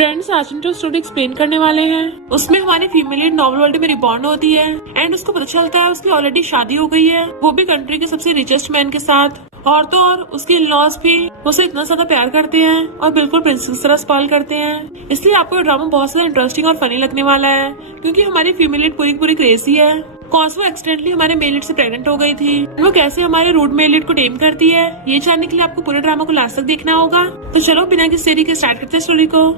Friends, आज हम जो स्टोरी एक्सप्लेन करने वाले हैं उसमें हमारी फीमेल नॉर्मल वर्ल्ड में रिबॉर्न होती है एंड उसको पता चलता है उसकी ऑलरेडी शादी हो गई है, वो भी कंट्री के सबसे रिचेस्ट मैन के साथ। और तो और उसके इन-लॉज भी उसे इतना ज्यादा प्यार करते हैं और बिल्कुल प्रिंसेस की तरह स्पॉइल करते हैं। इसलिए आपको ये ड्रामा बहुत ज्यादा इंटरेस्टिंग और फनी लगने वाला है, क्योंकि हमारी फीमेल लीड पूरी पूरी क्रेजी है। कॉज वो एक्सीडेंटली हमारे मेल लीड से प्रेग्नेंट हो गई थी, वो कैसे हमारे रूड मेल लीड को टेम करती है, ये जानने के लिए आपको पूरे ड्रामा को लास्ट तक देखना होगा। तो चलो बिना किसी देरी के स्टार्ट करते हैं स्टोरी को।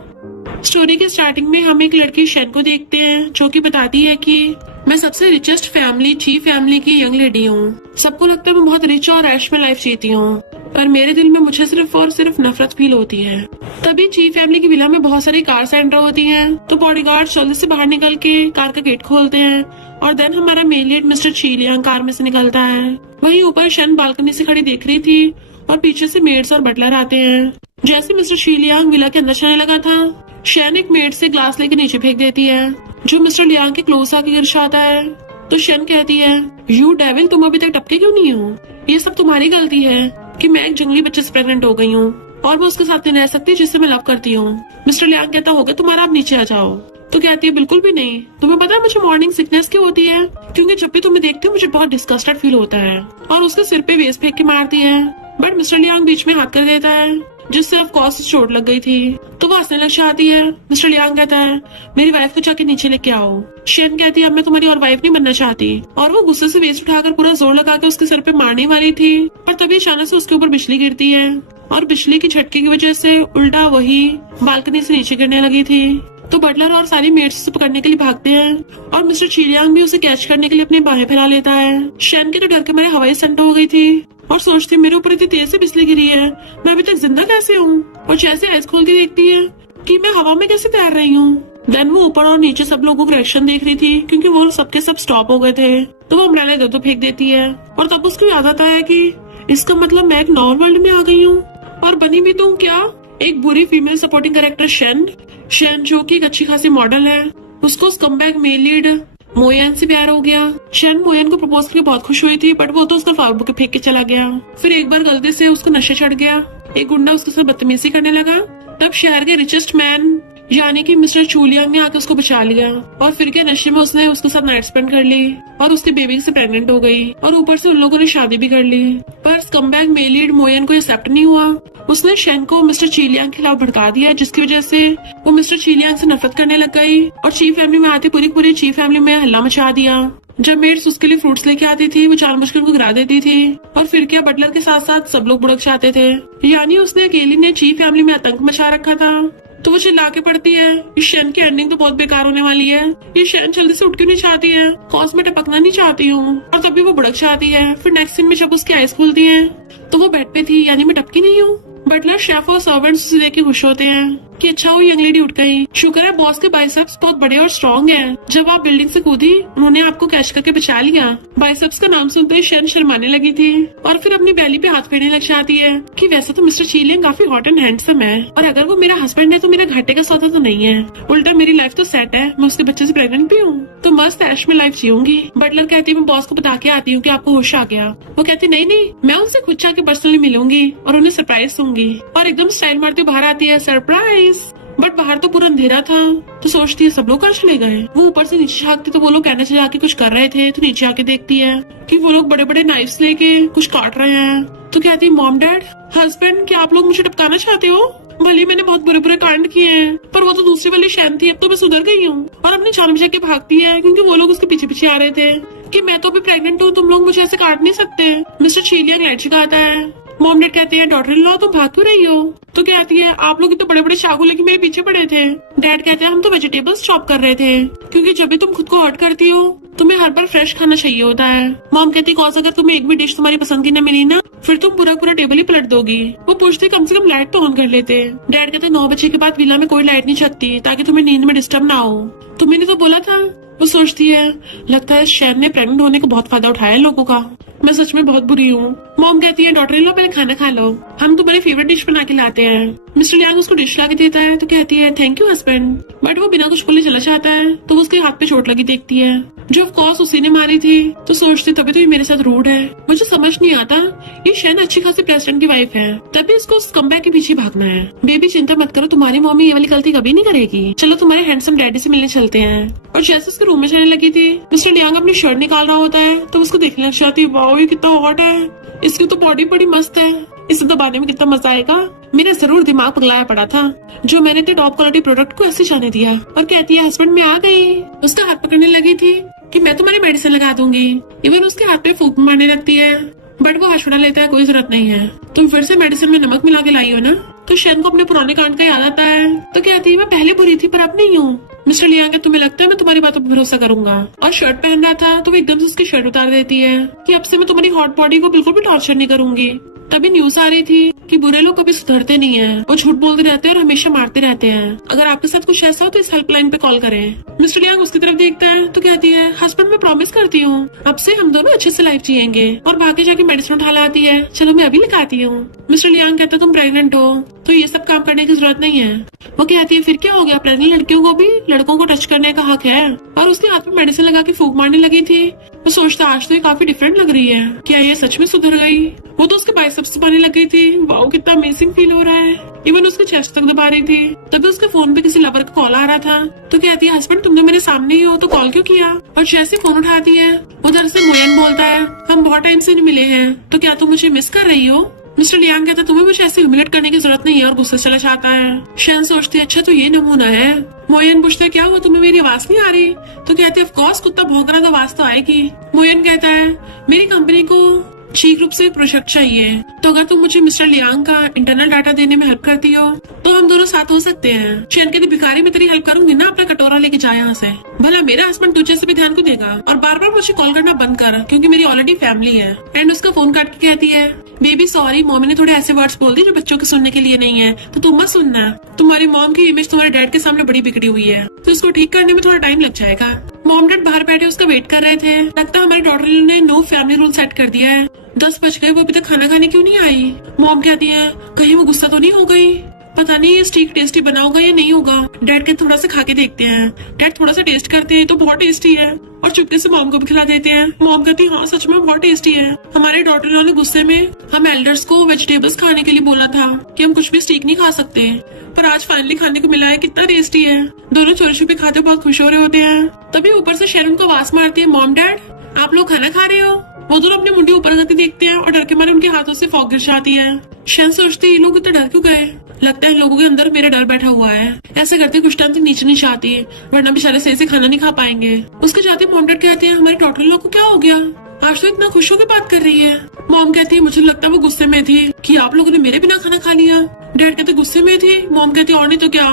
स्टोरी के स्टार्टिंग में हम एक लड़की शेन को देखते हैं, जो कि बताती है कि मैं सबसे रिचेस्ट फैमिली ची फैमिली की यंग लेडी हूँ। सबको लगता है मैं बहुत रिच और ऐश में लाइफ जीती हूँ, पर मेरे दिल में मुझे सिर्फ और सिर्फ नफरत फील होती है। तभी ची फैमिली की विला में बहुत सारी कार्स एंटर होती हैं, तो बॉडीगार्ड जल्दी से बाहर निकल के कार का गेट खोलते हैं और देन हमारा मेल लीड मिस्टर ची लियांग कार में से निकलता है। वहीं ऊपर शन बालकनी से खड़ी देख रही थी और पीछे से मेड्स और बटलर आते हैं। जैसे मिस्टर ची लियांग विला के अंदर जाने लगा था, शन एक मेड से ग्लास लेके नीचे फेंक देती है, जो मिस्टर लियांग के क्लोज आके गिर जाता है। तो शन कहती है, यू डेविल, तुम अभी तक टपके क्यों नहीं हो? ये सब तुम्हारी गलती है कि मैं एक जंगली बच्चे से प्रेग्नेंट हो गई हूँ और मैं उसके साथ नहीं रह सकती जिससे मैं लव करती हूँ। मिस्टर लियांग कहता होगा तुम्हारा, आप नीचे आ जाओ। तो कहती है, बिल्कुल भी नहीं। तुम्हें पता है मुझे मॉर्निंग सिकनेस क्यों होती है? क्योंकि जब भी तुम्हें देखती हूँ मुझे बहुत डिस्गस्टेड फील होता है। और उसके सिर पे वेस्ट फेंक के मारती है, बट मिस्टर लियांग बीच में हाथ कर देता है, जिससे ऑफ कोर्स चोट लग गई थी। तो वो हंसने लग जाती है। मिस्टर लियांग कहता है, मेरी वाइफ को जाके नीचे लेके आओ। शेन कहती है, अब मैं तुम्हारी और वाइफ नहीं बनना चाहती। और वो गुस्से से वेस्ट उठाकर पूरा जोर लगा के उसके सर पे मारने वाली थी, पर तभी अचानक से उसके ऊपर बिजली गिरती है और बिजली की झटके की वजह से उल्टा वही बालकनी से नीचे गिरने लगी थी। तो बटलर और सारी मेड्स उसे पकड़ने के लिए भागते हैं और मिस्टर ची लियांग भी उसे कैच करने के लिए अपनी बाहें फैला लेता है। शेन के तो डर के मेरे हवाई सेंट हो गई थी और सोचती मेरे ऊपर इतनी तेज से बिजली गिरी है, मैं अभी तक जिंदा कैसे हूँ? और जैसे आइज खोलती देखती है कि मैं हवा में कैसे तैर रही हूँ। देन वो ऊपर और नीचे सब लोगों को रिएक्शन देख रही थी, क्योंकि वो सबके सब स्टॉप हो गए थे। तो वो अम्ब्रेला इधर उधर फेंक देती है और तब उसको याद आता है कि इसका मतलब मैं एक नॉन वर्ल्ड में आ गई हूँ और बनी भी तो क्या एक बुरी फीमेल सपोर्टिंग कैरेक्टर शेन, जो की एक अच्छी खासी मॉडल है। उसको स्कमबैग मेल लीड मोयन से प्यार हो गया। शेन मोयन को प्रपोज करके बहुत खुश हुई थी, बट वो तो उसका फालतू के फेंक के चला गया। फिर एक बार गलती से उसको नशे चढ़ गया, एक गुंडा उसके साथ बदतमीजी करने लगा। तब शहर के रिचेस्ट मैन यानी कि मिस्टर चू लियांग ने आके उसको बचा लिया और फिर क्या नशे में उसने उसके साथ नाइट स्पेंड कर ली और उसकी बेबी से प्रेग्नेंट हो गई और ऊपर से उन लोगों ने शादी भी कर ली। पर स्कमबैग मेल लीड मोयन को एक्सेप्ट नहीं हुआ। उसने शेन को मिस्टर ची लियांग के खिलाफ भड़का दिया, जिसकी वजह से वो मिस्टर ची लियांग से नफरत करने लग गई और ची फैमिली में आती पूरी ची फैमिली में हल्ला मचा दिया। जब मेड्स उसके लिए फ्रूट्स लेके आती थी, वो जानबूझकर उनको गिरा देती थी और फिर क्या बटलर के साथ साथ सब लोग बुड़क जाते थे। यानी उसने अकेली ने ची फैमिली में आतंक मचा रखा था। तो वो चिल्ला के पड़ती है, इस शेन की एंडिंग तो बहुत बेकार होने वाली है। ये शेन जल्दी से उठ क्यों नहीं चाहती है? कॉज मैं टपकना नहीं चाहती हूँ। और तभी वो बुड़क जाती है। फिर नेक्स्ट सीन में जब उसकी आईज खुलती है तो वो बेड पे थी, यानी मैं टपकी नहीं हूँ। बटलर, शेफ और सर्वेंट्स उसे देख के खुश होते हैं कि अच्छा वो यंग लेडी उठ गई। शुक्र है बॉस के बाइसेप्स बहुत बड़े और स्ट्रॉन्ग हैं। जब आप बिल्डिंग से कूदी उन्होंने आपको कैच करके बचा लिया। बाइसेप्स का नाम सुनते ही शेन शर्माने लगी थी और फिर अपनी बैली पे हाथ फेरने लग जाती है कि वैसे तो मिस्टर ची लियांग काफी हॉट एंड हैंडसम है और अगर वो मेरा हस्बैंड है तो मेरा घाटे का सौदा तो नहीं है, उल्टा मेरी लाइफ तो सेट है, मैं उसके बच्चे से प्रेग्नेंट भी हूँ, तो मस्त ऐश में लाइफ जीऊंगी। बटलर कहती है, मैं बॉस को बता के आती हूँ कि आपको होश आ गया। वो कहती नहीं, मैं उनसे खुद जाके पर्सनली मिलूंगी और उन्हें सरप्राइज दूंगी। और एकदम स्टाइल मारती बाहर आती है, सरप्राइज। बट बाहर तो पूरा अंधेरा था, तो सोचती है सब लोग कहाँ चले गए। वो ऊपर से नीचे झाँकती तो वो लोग कहने से जाके कुछ कर रहे थे, तो नीचे आके देखती है कि वो लोग बड़े बड़े नाइफ्स लेके कुछ काट रहे हैं। तो कहती है, मॉम डैड हस्बैंड, क्या आप लोग मुझे टपकाना चाहते हो? भले मैंने बहुत बुरे बुरे कांड किए हैं, पर वो तो दूसरी वाली शैन थी, अब तो मैं सुधर गई हूँ। और अपनी जान बचा के भागती है, क्योंकि वो लोग उसके पीछे पीछे आ रहे थे कि मैं तो अभी प्रेग्नेंट हूँ, तुम लोग मुझे ऐसे काट नहीं सकते। मिस्टर ची लियांग लाइट जगाता है। मॉम डैड कहते हैं, डॉटर इन लॉ तुम भाग क्यों रही हो? तो कहती है, आप लोग तो बड़े बड़े चाकू लेके मेरे पीछे पड़े थे। डैड कहते हैं, हम तो वेजिटेबल्स चॉप कर रहे थे, क्योंकि जब भी तुम खुद को हर्ट करती हो तुम्हें हर बार फ्रेश खाना चाहिए होता है। मॉम कहती, कॉज अगर तुम्हें एक भी डिश तुम्हारी पसंद की न मिली ना, फिर तुम पूरा टेबल ही पलट दोगी। वो पूछते कम से कम लाइट तो ऑन कर लेते। डैड कहते 9 बजे के बाद विला में कोई लाइट नहीं चलती, ताकि तुम्हें नींद में डिस्टर्ब ना हो। तुमने तो बोला था। वो सोचती है, लगता है शेन ने प्रेग्नेंट होने का बहुत फायदा उठाया है लोगों का, मैं सच में बहुत बुरी हूँ। मॉम कहती है डॉटर इन लॉ पहले खाना खा लो, हम तुम्हारी फेवरेट डिश बना के लाते हैं। मिस्टर लियांग उसको डिश ला के देता है तो कहती है थैंक यू हस्बैंड, बट वो बिना कुछ बोले चला जाता है। तो वो उसके हाथ पे चोट लगी देखती है जो ऑफ कोर्स उसी ने मारी थी। तो सोचती तभी तो ये मेरे साथ रूड है, मुझे समझ नहीं आता ये शैन अच्छी खासी प्रेसिडेंट की वाइफ है, तभी इसको उस कमबैक के पीछे भागना है। बेबी चिंता मत करो, तुम्हारी मम्मी ये वाली गलती कभी नहीं करेगी, चलो तुम्हारे हैंडसम डैडी से मिलने चलते हैं। और जैसे उसके रूम में जाने लगी थी मिस्टर लियांग अपनी शर्ट निकाल रहा होता है तो उसको देखने लग जाती है, वाओ ये कितना हॉट है, इसकी तो बॉडी बड़ी मस्त है, इसे दबाने में कितना मजा आएगा। मेरा जरूर दिमाग पगलाया पड़ा था जो मैंने इतने टॉप क्वालिटी प्रोडक्ट को ऐसे जाने दिया। और कहती है हस्बैंड मैं आ गई। उसका हाथ पकड़ने लगी थी कि मैं तुम्हारी मेडिसिन लगा दूंगी। इवन उसके हाथ पे फूंक मारने लगती है बट वो हाथ छुड़ा लेता है, कोई जरूरत नहीं है, तुम फिर से मेडिसिन में नमक मिला के लाई हो ना। तो शैन को अपने पुराने कांड का याद आता है तो कहती है मैं पहले बुरी थी पर अब नहीं हूँ। मिस्टर लियांग तुम्हें लगता है मैं तुम्हारी बातों पर भरोसा करूंगा। और शर्ट पहन रहा था तो वो एकदम से उसकी शर्ट उतार देती है कि अब से मैं तुम्हारी हॉट बॉडी को बिल्कुल भी टॉर्चर नहीं करूंगी। तभी न्यूज आ रही थी कि बुरे लोग कभी सुधरते नहीं हैं, वो झूठ बोलते रहते हैं और हमेशा मारते रहते हैं। अगर आपके साथ कुछ ऐसा हो तो इस हेल्पलाइन पे कॉल करें। मिस्टर लियांग उसकी तरफ देखता है तो कहती है हस्बैंड मैं प्रॉमिस करती हूँ अब से हम दोनों अच्छे से लाइफ जिएंगे। और भागे जाके मेडिसिन उठा लाती है, चलो मैं अभी लगाती हूँ। मिस्टर लियांग कहता है तुम प्रेग्नेंट हो तो ये सब काम करने की जरूरत नहीं है। वो कहती है फिर क्या हो गया, प्रेग्नेंट लड़कियों को भी लड़कों को टच करने का हक है। और उसके हाथ में मेडिसिन लगा के फूंक मारने लगी थी। वो सोचता आज तो ये काफी डिफरेंट लग रही है, क्या ये सच में सुधर गई। वो तो उसके बाइसेप्स दबाने लग गई थी, वाओ कितना अमेजिंग फील हो रहा है। इवन उसके चेस्ट तक दबा रही थी। तभी उसके फोन पे किसी लवर का कॉल आ रहा था तो कहती है हस्बैंड तुम तो मेरे सामने ही हो तो कॉल क्यों किया। और जैसे फोन उठाती है उधर से मोयन बोलता है हम बहुत टाइम से नहीं मिले हैं तो क्या तुम मुझे मिस कर रही हो। मिस्टर लियांग कहता तुम्हें मुझे ऐसे ह्यूमिलेट करने की जरूरत नहीं है और गुस्से चला जाता है। शैन सोचती है अच्छा तो ये नमूना है। मोयन पूछता है क्या हुआ तुम्हें मेरी आवाज नहीं आ रही। तो कहते हैं ऑफ कोर्स कुत्ता भौंक रहा तो आवाज तो आएगी। मोयन कहता है मेरी कंपनी को शीघ्र रूप से एक प्रोजेक्ट चाहिए तो अगर तुम मुझे मिस्टर लियांग का इंटरनल डाटा देने में हेल्प करती हो तो हम दोनों साथ हो सकते हैं। शैन कहती भिखारी मैं तेरी हेल्प करूंगी ना, अपना कटोरा लेके जा यहाँ से, भला मेरा हस्बैंड तुझे से भी ध्यान को देगा। और बार बार मुझे कॉल करना बंद कर क्योंकि मेरी ऑलरेडी फैमिली है। एंड उसका फोन काट के कहती है बेबी सॉरी मॉमी ने थोड़े ऐसे वर्ड्स बोल दिए जो बच्चों के सुनने के लिए नहीं है तो तुम मत सुनना, तुम्हारी मॉम की इमेज तुम्हारे डैड के सामने बड़ी बिगड़ी हुई है तो इसको ठीक करने में थोड़ा टाइम लग जाएगा। मॉम डैड बाहर बैठे उसका वेट कर रहे थे। लगता है हमारी डॉटर ने नो फैमिली रूल सेट कर दिया है। 10 बज गए, वो अभी तक खाना खाने क्यों नहीं आई। मॉम कहती है कहीं वो गुस्सा तो नहीं हो गई, पता नहीं ये स्टीक टेस्टी बना होगा या नहीं होगा। डैड के थोड़ा सा खा के देखते हैं। डैड थोड़ा सा टेस्ट करते हैं तो बहुत टेस्टी है और चुपके से मॉम को भी खिला देते हैं। मॉम कहती है हाँ सच में बहुत टेस्टी है। हमारे डॉटर ने गुस्से में हम एल्डर्स को वेजिटेबल्स खाने के लिए बोला था कि हम कुछ भी स्टीक नहीं खा सकते, पर आज फाइनली खाने को मिला है, कितना टेस्टी है। दोनों चोरी छुपे खाते बहुत खुश हो रहे होते हैं। तभी ऊपर से शैरन को आवाज मारती है मॉम डैड आप लोग खाना खा रहे हो। वो दोनों अपनी मुंडी ऊपर करके देखते हैं और डर के मारे उनके हाथों से फॉग गिर जाती है। शैन सोचते ये लोग इतना डर क्यों गए, लगता है लोगों के अंदर मेरा डर बैठा हुआ है। ऐसे करते कुछ टाइम तक नीचे नहीं जाती वरना बेचारे सही से खाना नहीं खा पाएंगे। उसके जाते मॉम डैड कहते हैं हमारे डॉटर लोग को क्या हो गया, आज तो इतना खुश होकर बात कर रही है। मॉम कहती है मुझे लगता है वो गुस्से में थी कि आप लोगों ने मेरे बिना खाना खा लिया। डैड कहते गुस्से में थी। मॉम कहती और नहीं तो क्या,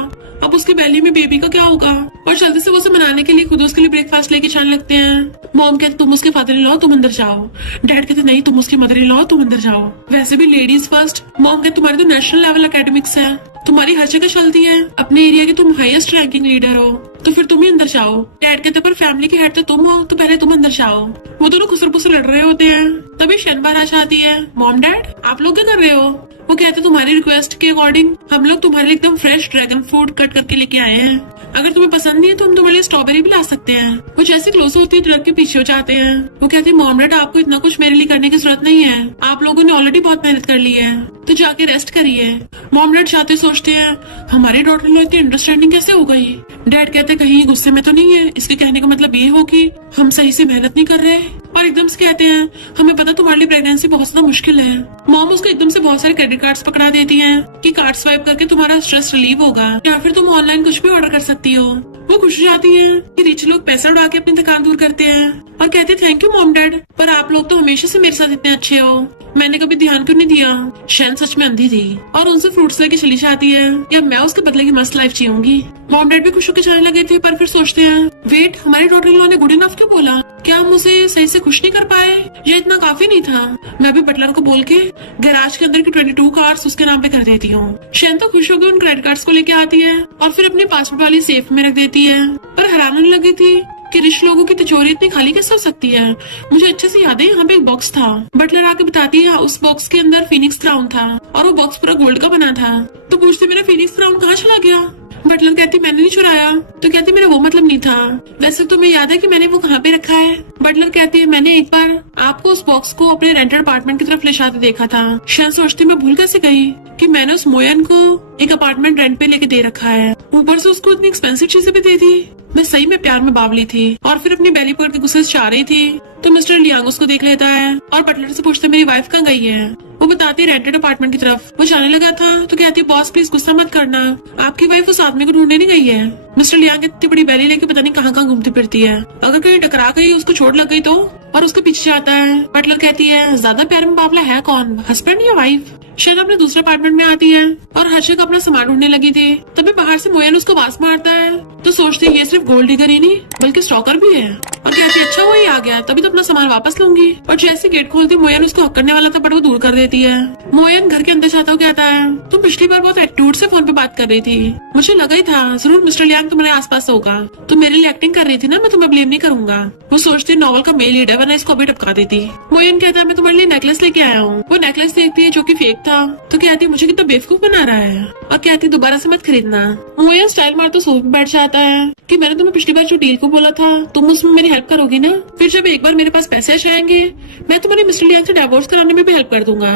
अब उसके बेली में बेबी का क्या होगा। और जल्दी से वो उसे मनाने के लिए खुद उसके लिए ब्रेकफास्ट लेके जाने लगते हैं। मॉम कहते तुम उसके फादर इन लॉ तुम अंदर जाओ। डैड कहते नहीं तुम उसकी मदर इन लॉ तुम अंदर जाओ, वैसे भी लेडीज फर्स्ट। मॉम कहते तुम्हारी तो नेशनल लेवल एकेडमिक्स है, तुम्हारी हर जगह चलती है, अपने एरिया की तुम हाईएस्ट रैंकिंग लीडर हो तो फिर तुम ही अंदर जाओ। डैड कहते पर फैमिली के हेड तो तुम हो तो पहले तुम अंदर जाओ। वो दोनों खुसर पुसर लड़ रहे होते हैं। तभी शैन बाहर आ जाती है। मॉम डैड आप लोग क्या कर रहे हो। वो कहते तुम्हारी रिक्वेस्ट के अकॉर्डिंग हम लोग तुम्हारे लिए एकदम फ्रेश ड्रैगन फ्रूट कट करके लेके आए हैं, अगर तुम्हें पसंद नहीं है तो हम तुम्हारे लिए स्ट्रॉबेरी भी ला सकते हैं। वो जैसे क्लोज होती है ट्रक के पीछे हो जाते हैं। वो कहते हैं मॉम डैड आपको इतना कुछ मेरे लिए करने की जरूरत नहीं है, आप लोगों ने ऑलरेडी बहुत मेहनत कर ली है तो जाके रेस्ट करिए। मॉम डैड जाते सोचते हैं हमारी डॉटर लोग इतनी अंडरस्टैंडिंग कैसे हो गई। डैड कहते कहीं गुस्से में तो नहीं है, इसके कहने का मतलब ये हो कि हम सही से मेहनत नहीं कर रहे। और एकदम से कहते हैं हमें पता तुम्हारे लिए प्रेगनेंसी बहुत ज्यादा मुश्किल है। मॉम उसको एकदम से बहुत सारे क्रेडिट कार्ड्स पकड़ा देती हैं कि कार्ड स्वाइप करके तुम्हारा स्ट्रेस रिलीव होगा या फिर तुम ऑनलाइन कुछ भी ऑर्डर कर सकती हो। वो खुश हो जाती है कि रिच लोग पैसा उड़ा के अपनी थकान दूर करते हैं और कहते थैंक यू मॉम डैड, पर आप लोग तो हमेशा से मेरे साथ इतने अच्छे हो, मैंने कभी ध्यान क्यों नहीं दिया। शैन सच में अंधी थी और उनसे फ्रूट्स लेके चली जाती है या मैं उसके बदले की मस्त लाइफ जीऊंगी। मॉम डैड भी खुश होकर जाने लगे थे पर फिर सोचते हैं वेट हमारी डॉटर इन लॉ ने गुड इनफ क्यों बोला, क्या हम उसे सही से खुश नहीं कर पाए, ये इतना काफी नहीं था। मैं भी बटलर को बोल के गैराज के अंदर की 22 कार्ड्स उसके नाम पे कर देती हूँ। शैन तो खुश होकर उन क्रेडिट कार्ड्स को लेके आती है और फिर अपने पासपोर्ट वाली सेफ में रख देती है। पर हैरान होने लगी थी कि रिच लोगों की तिजोरी इतनी खाली कैसे हो सकती है। मुझे अच्छे से याद है यहाँ पे एक बॉक्स था। बटलर आके बताती है उस बॉक्स के अंदर फिनिक्स क्राउन था और वो बॉक्स पूरा गोल्ड का बना था। तो पूछती मेरा फिनिक्स क्राउन कहाँ चला गया। बटलर कहती मैंने नहीं चुराया। तो कहती मेरा वो मतलब नहीं था। वैसे तुम्हें याद है कि मैंने वो कहाँ पे रखा है। बटलर कहती है मैंने एक बार आपको उस बॉक्स को अपने रेंटेड अपार्टमेंट की तरफ ले जाते देखा था। शायद सोचती मैं भूल कैसे गई कि मैंने उस मोयन को एक अपार्टमेंट रेंट पे लेके दे रखा है। ऊपर से उसको इतनी एक्सपेंसिव चीजें भी दे दी। मैं सही में प्यार में बावली थी और फिर अपनी बेली पकड़ के गुस्से से चाह रही थी। तो मिस्टर लियांग उसको देख लेता है और बटलर से पूछते मेरी वाइफ कहाँ गई है। वो बताती है रेंटेड अपार्टमेंट की तरफ। वो जाने लगा था तो कहती बॉस प्लीज गुस्सा मत करना, आपकी वाइफ उस आदमी को ढूंढने नहीं गई है। मिस्टर लियांग इतनी बड़ी बेली लेके पता नहीं कहाँ घूमती फिरती है, अगर कहीं टकरा गई उसको चोट लग गई तो। और उसके पीछे जाता है। बटलर कहती है ज्यादा प्यार में बावला है कौन, हस्बैंड या वाइफ। शायद अपने दूसरे अपार्टमेंट में आती है और हर्षिक अपना सामान ढूंढने लगी थी। तभी बाहर से मोयन उसको आवाज मारता है। तो सोचती है ये सिर्फ गोल्ड डिगर ही नहीं बल्कि स्टॉकर भी है। और कहती है अच्छा वो ही आ गया, तभी तो अपना सामान वापस लूंगी। और जैसे गेट खोलती मोयन उसको हक करने वाला था बट वो दूर कर देती है। मोयन घर के अंदर जाता हुआ कहता है तुम पिछली बार बहुत एटीट्यूड से फोन पे बात कर रही थी, मुझे लगा ही था जरूर मिस्टर लियांग तुम्हारे आसपास होगा। तुम मेरे लिए एक्टिंग कर रही थी ना, मैं तुम्हें ब्लेम नहीं करूंगा। वो सोचती नॉवल का मेल लीड है वरना इसको अभी टपका देती। मोयन कहता है मैं तुम्हारे लिए नेकलेस लेके आया हूँ। वो नेकलेस देखती है जो कि फेक था। तो कहती मुझे कितना बेवकूफ बना रहा है और कहती दोबारा से मत खरीदना। मोयन स्टाइल मार तो सोफे पे बैठ जाता है कि मैंने तुम्हें पिछली बार जो डील को बोला था तुम उसमें मेरी हेल्प करोगी ना। फिर जब एक बार मेरे पास पैसे आ जाएंगे मैं तुम्हारे मिस्टर लियांग से डिवोर्स कराने में भी हेल्प कर दूंगा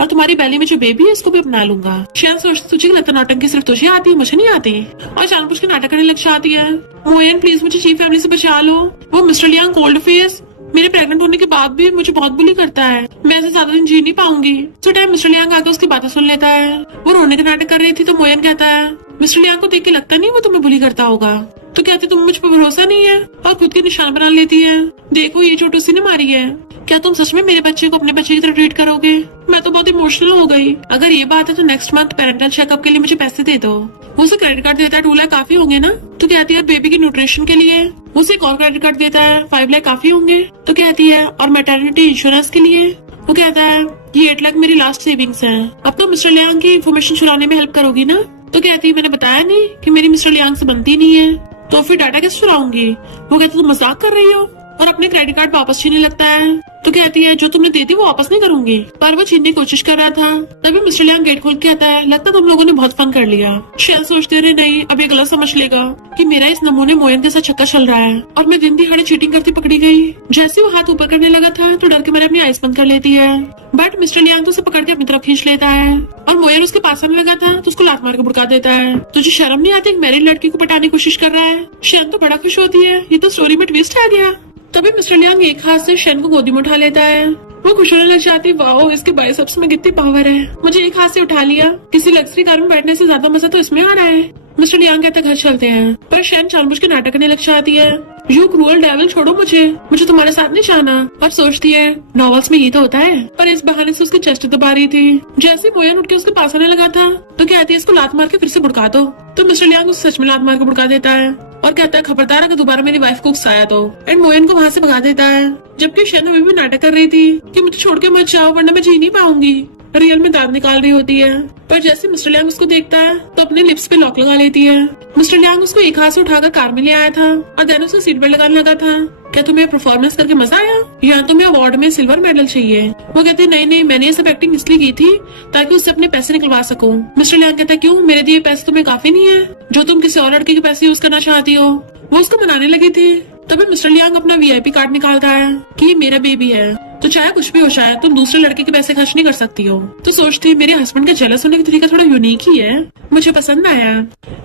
और तुम्हारी बैली में जो बेबी है उसको भी अपना लूंगा। शायद सोचती तुझे लगता नौटंकी सिर्फ तुझे आती है, मुझे नहीं आती। और जानबूझ के नाटक करने लग जाती है। मोयन प्लीज मुझे चीफ फैमिली से बचा लो। वो मिस्टर लियांग कोल्ड फेस मेरे प्रेग्नेंट होने के बाद भी मुझे बहुत बुली करता है, मैं ऐसे ज्यादा दिन जी नहीं पाऊंगी। तो टाइम मिस्टर लियांग आकर उसकी बातें सुन लेता है। वो रोने के नाटक कर रही थी तो मोयन कहता है मिस्टर लियांग को देख के लगता नहीं वो तुम्हें बुली करता होगा। तो कहती तुम मुझ पर भरोसा नहीं है और खुद के निशान बना लेती है। देखो ये चोट उसी ने मारी है, क्या तुम सच में मेरे बच्चे को अपने बच्चे की तरह ट्रीट करोगे। मैं तो बहुत इमोशनल हो गई। अगर ये बात है तो नेक्स्ट मंथ पेरेंटल चेकअप के लिए मुझे पैसे दे दो। वो उसे क्रेडिट कार्ड देता है 2 लाख काफी होंगे ना। तो कहती है बेबी की न्यूट्रिशन के लिए। उसे एक और क्रेडिट कार्ड देता है 5 लाख काफी होंगे। तो कहती है और मैटरनिटी इंश्योरेंस के लिए। वो कहता है ये 8 लाख मेरी लास्ट सेविंग्स है। अब तो मिस्टर लियांग की इन्फॉर्मेशन चुराने में हेल्प करोगी ना। तो कहती है मैंने बताया नहीं कि मेरी मिस्टर लियांग से बनती नहीं है, तो फिर डाटा कैसे चुराऊंगी। वो कहती तुम मजाक कर रही हो और अपने क्रेडिट कार्ड वापस छीनने लगता है। तो कहती है जो तुमने दी थी वो वापस नहीं करूंगी। पर वो छीनने की कोशिश कर रहा था। तभी मिस्टर लियांग गेट खोल के आता है, लगता तुम लोगों ने बहुत फन कर लिया। शेल सोचते रहे नहीं अब ये गलत समझ लेगा कि मेरा इस नमूने मोयन के साथ चक्कर चल रहा है और मैं दिन दिहाड़े चीटिंग करती पकड़ी गई। जैसे वो हाथ ऊपर करने लगा था तो डर के मैंने अपनी आइस बंद कर लेती है। बट मिस्टर लियांग तो उसे पकड़ के अपनी तरफ खींच लेता है और मोयन उसके पास आने लगा था तो उसको लात मार के भड़का देता है। तुझे शर्म नहीं आती मैरिड लड़की को पटाने की कोशिश कर रहा है। शेन तो बड़ा खुश होती है, ये तो स्टोरी में ट्विस्ट आ गया। तभी मिस्टर लियांग एक हाथ से शेन को गोदी में उठा लेता है। वो खुश होने लग जाती, वाओ इसके बाइसेप्स में कितनी पावर है, मुझे एक हाथ से उठा लिया। किसी लग्जरी कार में बैठने से ज्यादा मजा तो इसमें आ रहा है। मिस्टर लियांग कहते घर चलते हैं पर शेन जानबूझ के नाटक करने लग जाती है। यू क्रूअल डेविल छोड़ो मुझे तुम्हारे साथ नहीं जाना। और सोचती है नॉवेल्स में ये तो होता है। पर इस बहाने से उसके चेस्ट दबा रही थी। जैसे मोयन उठ के उसके पास आने लगा था तो कहती है इसको लात मार के फिर से भड़का दो। तो मिस्टर लियांग उसे सच में लात मार के भड़का देता है और कहता है खबरदार अगर दोबारा मेरी वाइफ को गुस्साया तो। एंड मोयन को वहाँ से भगा देता है। जबकि शेन अभी भी नाटक कर रही थी कि मुझे छोड़ के मत जाओ वरना मैं जी नहीं पाऊंगी। रियल में दांत निकाल रही होती है। पर जैसे मिस्टर लियांग उसको देखता है तो अपने लिप्स पे लॉक लगा लेती है। मिस्टर लियांग उसको एक हाथ से उठाकर कार में ले आया था और देन उसे सीट बेल्ट लगाने लगा था। क्या तुम्हें परफॉर्मेंस करके मजा आया या तुम्हें अवार्ड में सिल्वर मेडल चाहिए। वो कहती है नहीं मैंने ये सब एक्टिंग इसलिए की थी ताकि उससे अपने पैसे निकलवा सकूं। मिस्टर लियांग कहता है क्यों, मेरे दिए पैसे तुम्हें काफी नहीं है जो तुम किसी और लड़के के पैसे यूज करना चाहती हो। वो उसको मनाने लगी थी। तभी मिस्टर लियांग अपना वीआईपी कार्ड निकालता है कि ये मेरा बेबी है तो चाहे कुछ भी हो जाए तुम दूसरे लड़के के पैसे खर्च नहीं कर सकती हो। तो सोचती मेरे हस्बैंड का जेलस होने का तरीका थोड़ा यूनिक ही है, मुझे पसंद आया।